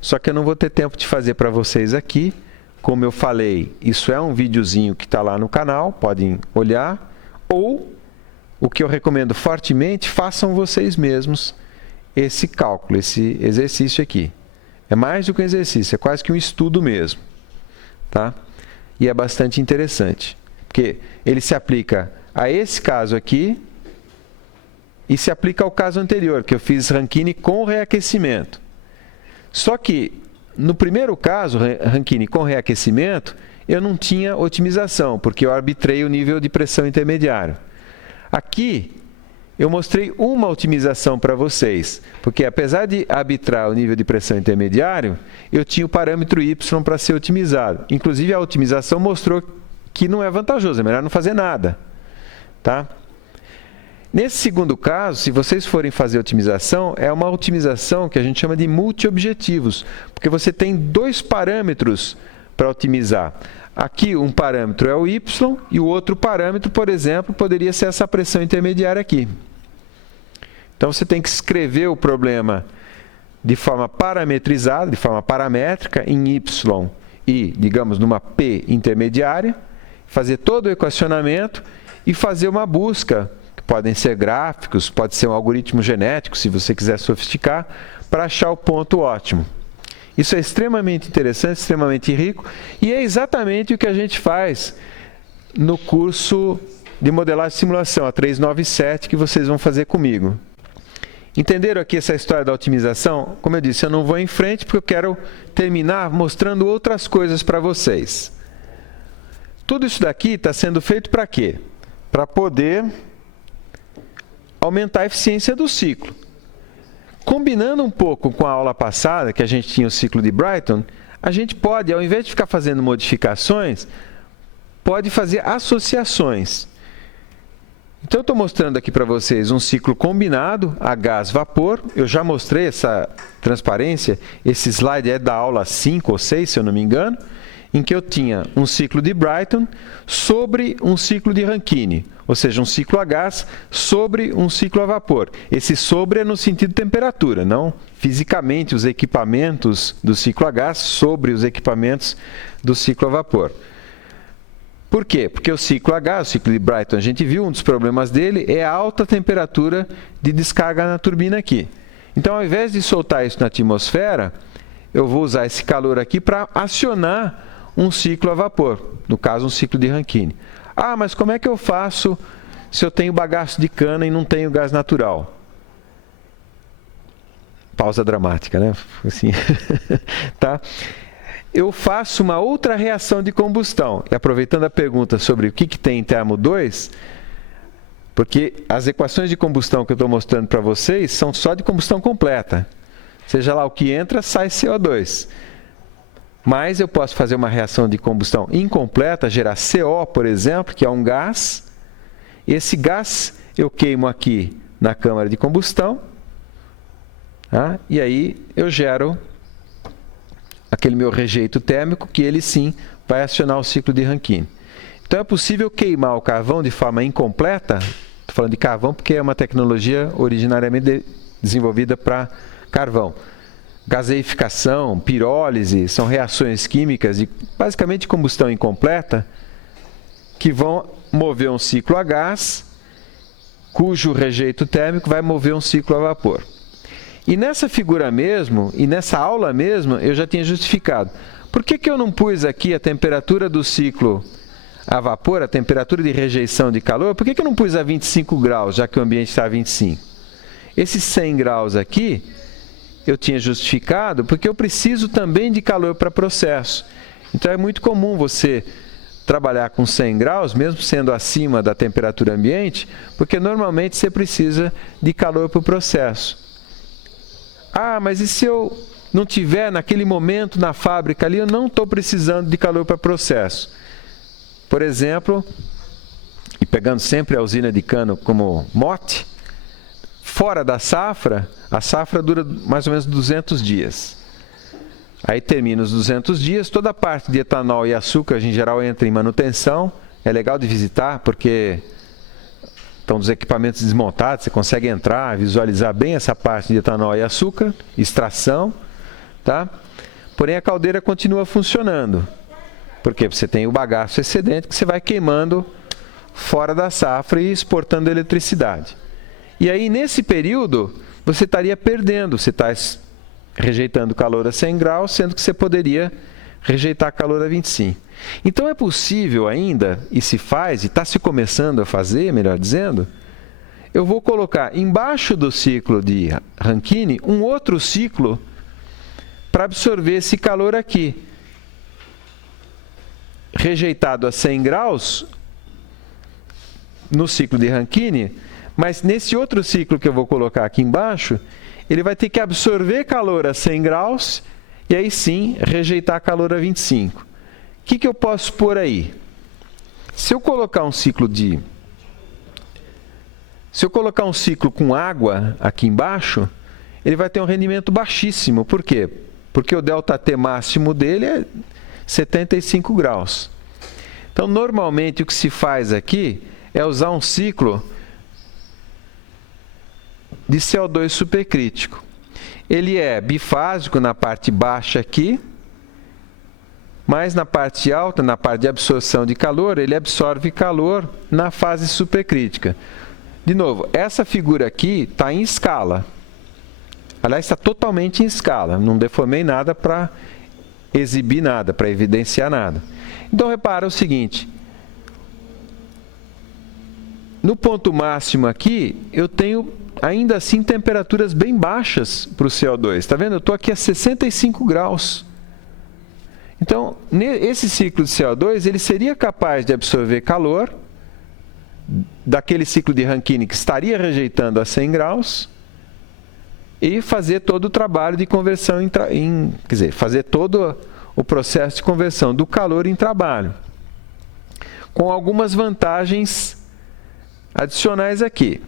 Só que eu não vou ter tempo de fazer para vocês aqui. Como eu falei, isso é um videozinho que está lá no canal, podem olhar. Ou, o que eu recomendo fortemente, façam vocês mesmos esse cálculo, esse exercício aqui. É mais do que um exercício, é quase que um estudo mesmo. Tá? E é bastante interessante, porque ele se aplica a esse caso aqui, e se aplica ao caso anterior, que eu fiz Rankine com reaquecimento. Só que, no primeiro caso, Rankine com reaquecimento, eu não tinha otimização, porque eu arbitrei o nível de pressão intermediário. Aqui, eu mostrei uma otimização para vocês, porque apesar de arbitrar o nível de pressão intermediário, eu tinha o parâmetro Y para ser otimizado. Inclusive, a otimização mostrou que não é vantajoso, é melhor não fazer nada. Tá? Nesse segundo caso, se vocês forem fazer otimização, é uma otimização que a gente chama de multi-objetivos, porque você tem dois parâmetros para otimizar. Aqui um parâmetro é o Y e o outro parâmetro, por exemplo, poderia ser essa pressão intermediária aqui. Então, você tem que escrever o problema de forma parametrizada, de forma paramétrica, em Y e, digamos, numa P intermediária, fazer todo o equacionamento e fazer uma busca. Podem ser gráficos, pode ser um algoritmo genético, se você quiser sofisticar, para achar o ponto ótimo. Isso é extremamente interessante, extremamente rico, e é exatamente o que a gente faz no curso de modelagem e simulação, a 397, que vocês vão fazer comigo. Entenderam aqui essa história da otimização? Como eu disse, eu não vou em frente porque eu quero terminar mostrando outras coisas para vocês. Tudo isso daqui está sendo feito para quê? Para poder aumentar a eficiência do ciclo. Combinando um pouco com a aula passada, que a gente tinha o ciclo de Brighton, a gente pode, ao invés de ficar fazendo modificações, pode fazer associações. Então, eu estou mostrando aqui para vocês um ciclo combinado a gás-vapor. Eu já mostrei essa transparência, esse slide é da aula 5 ou 6, se eu não me engano. em que eu tinha um ciclo de Brayton sobre um ciclo de Rankine, ou seja, um ciclo a gás sobre um ciclo a vapor. Esse sobre é no sentido temperatura, não fisicamente os equipamentos do ciclo a gás sobre os equipamentos do ciclo a vapor. Por quê? Porque o ciclo a gás, o ciclo de Brayton, a gente viu, um dos problemas dele é a alta temperatura de descarga na turbina aqui. Então, ao invés de soltar isso na atmosfera, eu vou usar esse calor aqui para acionar um ciclo a vapor, no caso um ciclo de Rankine. Ah, mas como é que eu faço se eu tenho bagaço de cana e não tenho gás natural? Pausa dramática, né? Assim, tá? Eu faço uma outra reação de combustão. E aproveitando a pergunta sobre o que tem em termo 2, porque as equações de combustão que eu estou mostrando para vocês são só de combustão completa. Seja lá o que entra, sai CO2. Mas eu posso fazer uma reação de combustão incompleta, gerar CO, por exemplo, que é um gás. Esse gás eu queimo aqui na câmara de combustão, tá? E aí eu gero aquele meu rejeito térmico, que ele sim vai acionar o ciclo de Rankine. Então é possível queimar o carvão de forma incompleta. Estou falando de carvão porque é uma tecnologia originariamente desenvolvida para carvão. Gaseificação, pirólise, são reações químicas de basicamente combustão incompleta que vão mover um ciclo a gás, cujo rejeito térmico vai mover um ciclo a vapor. E nessa figura mesmo, e nessa aula mesmo, eu já tinha justificado. Por que eu não pus aqui a temperatura do ciclo a vapor, a temperatura de rejeição de calor? Por que eu não pus a 25 graus, já que o ambiente está a 25? Esses 100 graus aqui, eu tinha justificado porque eu preciso também de calor para processo. Então é muito comum você trabalhar com 100 graus, mesmo sendo acima da temperatura ambiente, porque normalmente você precisa de calor para o processo. Ah, mas e se eu não tiver naquele momento na fábrica ali, eu não estou precisando de calor para processo? Por exemplo, e pegando sempre a usina de cana como mote, fora da safra, a safra dura mais ou menos 200 dias. Aí termina os 200 dias, toda a parte de etanol e açúcar, em geral, entra em manutenção. É legal de visitar, porque estão os equipamentos desmontados, você consegue entrar, visualizar bem essa parte de etanol e açúcar, extração, tá? Porém, a caldeira continua funcionando. Porque você tem o bagaço excedente que você vai queimando fora da safra e exportando eletricidade. E aí, nesse período, você estaria perdendo, você está rejeitando calor a 100 graus, sendo que você poderia rejeitar calor a 25. Então, é possível ainda, e se faz, e está se começando a fazer, melhor dizendo, eu vou colocar embaixo do ciclo de Rankine um outro ciclo para absorver esse calor aqui. Rejeitado a 100 graus no ciclo de Rankine, mas nesse outro ciclo que eu vou colocar aqui embaixo, ele vai ter que absorver calor a 100 graus e aí sim rejeitar calor a 25. O que eu posso pôr aí? Se eu colocar um ciclo com água aqui embaixo, ele vai ter um rendimento baixíssimo. Por quê? Porque o ΔT máximo dele é 75 graus. Então, normalmente, o que se faz aqui é usar um ciclo de CO2 supercrítico. Ele é bifásico na parte baixa aqui, mas na parte alta, na parte de absorção de calor, ele absorve calor na fase supercrítica. De novo, essa figura aqui está em escala. Aliás, está totalmente em escala. Não deformei nada para exibir nada, para evidenciar nada. Então, repara o seguinte. No ponto máximo aqui, eu tenho, ainda assim, temperaturas bem baixas para o CO2. Está vendo? Eu estou aqui a 65 graus. Então, esse ciclo de CO2, ele seria capaz de absorver calor daquele ciclo de Rankine que estaria rejeitando a 100 graus e fazer todo o trabalho de conversão quer dizer, fazer todo o processo de conversão do calor em trabalho. Com algumas vantagens adicionais aqui.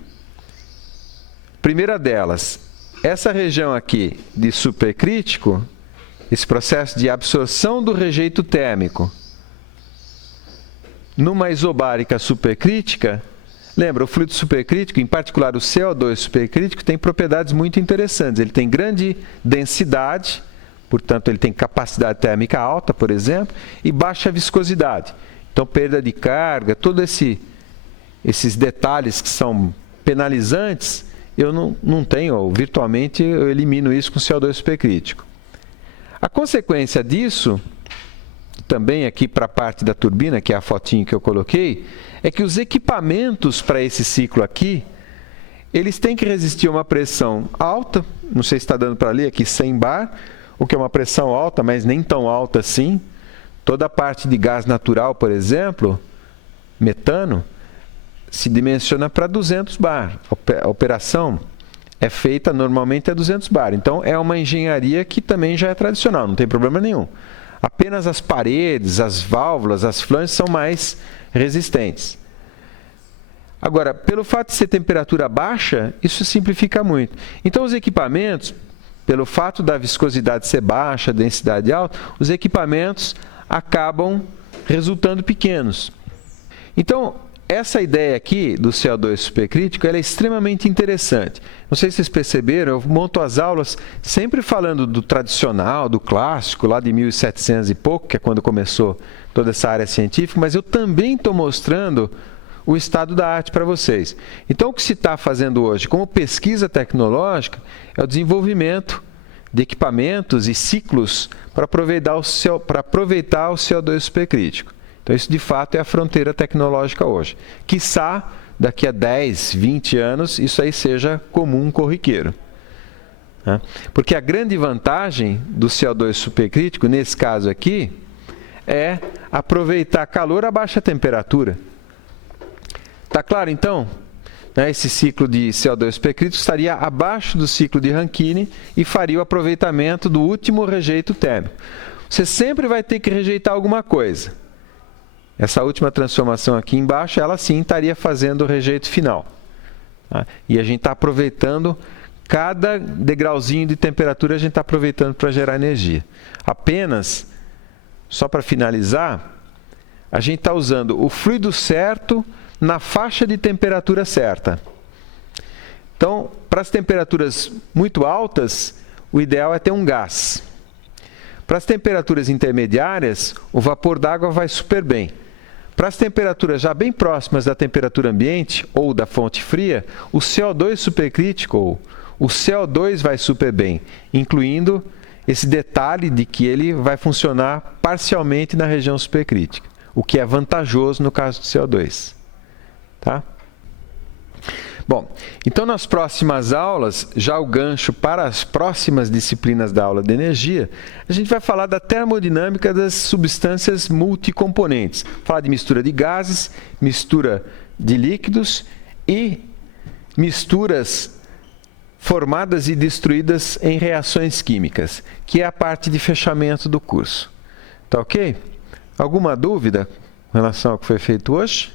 Primeira delas, essa região aqui de supercrítico, esse processo de absorção do rejeito térmico numa isobárica supercrítica, lembra, o fluido supercrítico, em particular o CO2 supercrítico, tem propriedades muito interessantes. Ele tem grande densidade, portanto ele tem capacidade térmica alta, por exemplo, e baixa viscosidade. Então perda de carga, todos esses detalhes que são penalizantes, eu não tenho, ou virtualmente eu elimino isso com CO2 supercrítico. A consequência disso, também aqui para a parte da turbina, que é a fotinho que eu coloquei, é que os equipamentos para esse ciclo aqui, eles têm que resistir a uma pressão alta, não sei se está dando para ler aqui, 100 bar, o que é uma pressão alta, mas nem tão alta assim. Toda a parte de gás natural, por exemplo, metano, se dimensiona para 200 bar. A operação é feita normalmente a 200 bar. Então, é uma engenharia que também já é tradicional, não tem problema nenhum. Apenas as paredes, as válvulas, as flanges são mais resistentes. Agora, pelo fato de ser temperatura baixa, isso simplifica muito. Então, os equipamentos, pelo fato da viscosidade ser baixa, densidade alta, os equipamentos acabam resultando pequenos. Então, essa ideia aqui do CO2 supercrítico, ela é extremamente interessante. Não sei se vocês perceberam, eu monto as aulas sempre falando do tradicional, do clássico, lá de 1700 e pouco, que é quando começou toda essa área científica, mas eu também estou mostrando o estado da arte para vocês. Então, o que se está fazendo hoje como pesquisa tecnológica é o desenvolvimento de equipamentos e ciclos para aproveitar o CO2 supercrítico. Então, isso de fato é a fronteira tecnológica hoje. Quiçá, daqui a 10, 20 anos, isso aí seja comum, corriqueiro. Porque a grande vantagem do CO2 supercrítico, nesse caso aqui, é aproveitar calor a baixa temperatura. Está claro, então? Esse ciclo de CO2 supercrítico estaria abaixo do ciclo de Rankine e faria o aproveitamento do último rejeito térmico. Você sempre vai ter que rejeitar alguma coisa. Essa última transformação aqui embaixo, ela sim estaria fazendo o rejeito final. E a gente está aproveitando, cada degrauzinho de temperatura a gente está aproveitando para gerar energia. Apenas, só para finalizar, a gente está usando o fluido certo na faixa de temperatura certa. Então, para as temperaturas muito altas, o ideal é ter um gás. Para as temperaturas intermediárias, o vapor d'água vai super bem. Para as temperaturas já bem próximas da temperatura ambiente ou da fonte fria, o CO2 supercrítico, ou o CO2 vai super bem, incluindo esse detalhe de que ele vai funcionar parcialmente na região supercrítica, o que é vantajoso no caso do CO2. Tá? Bom, então nas próximas aulas, já o gancho para as próximas disciplinas da aula de energia, a gente vai falar da termodinâmica das substâncias multicomponentes. Falar de mistura de gases, mistura de líquidos e misturas formadas e destruídas em reações químicas, que é a parte de fechamento do curso. Tá ok? Alguma dúvida em relação ao que foi feito hoje?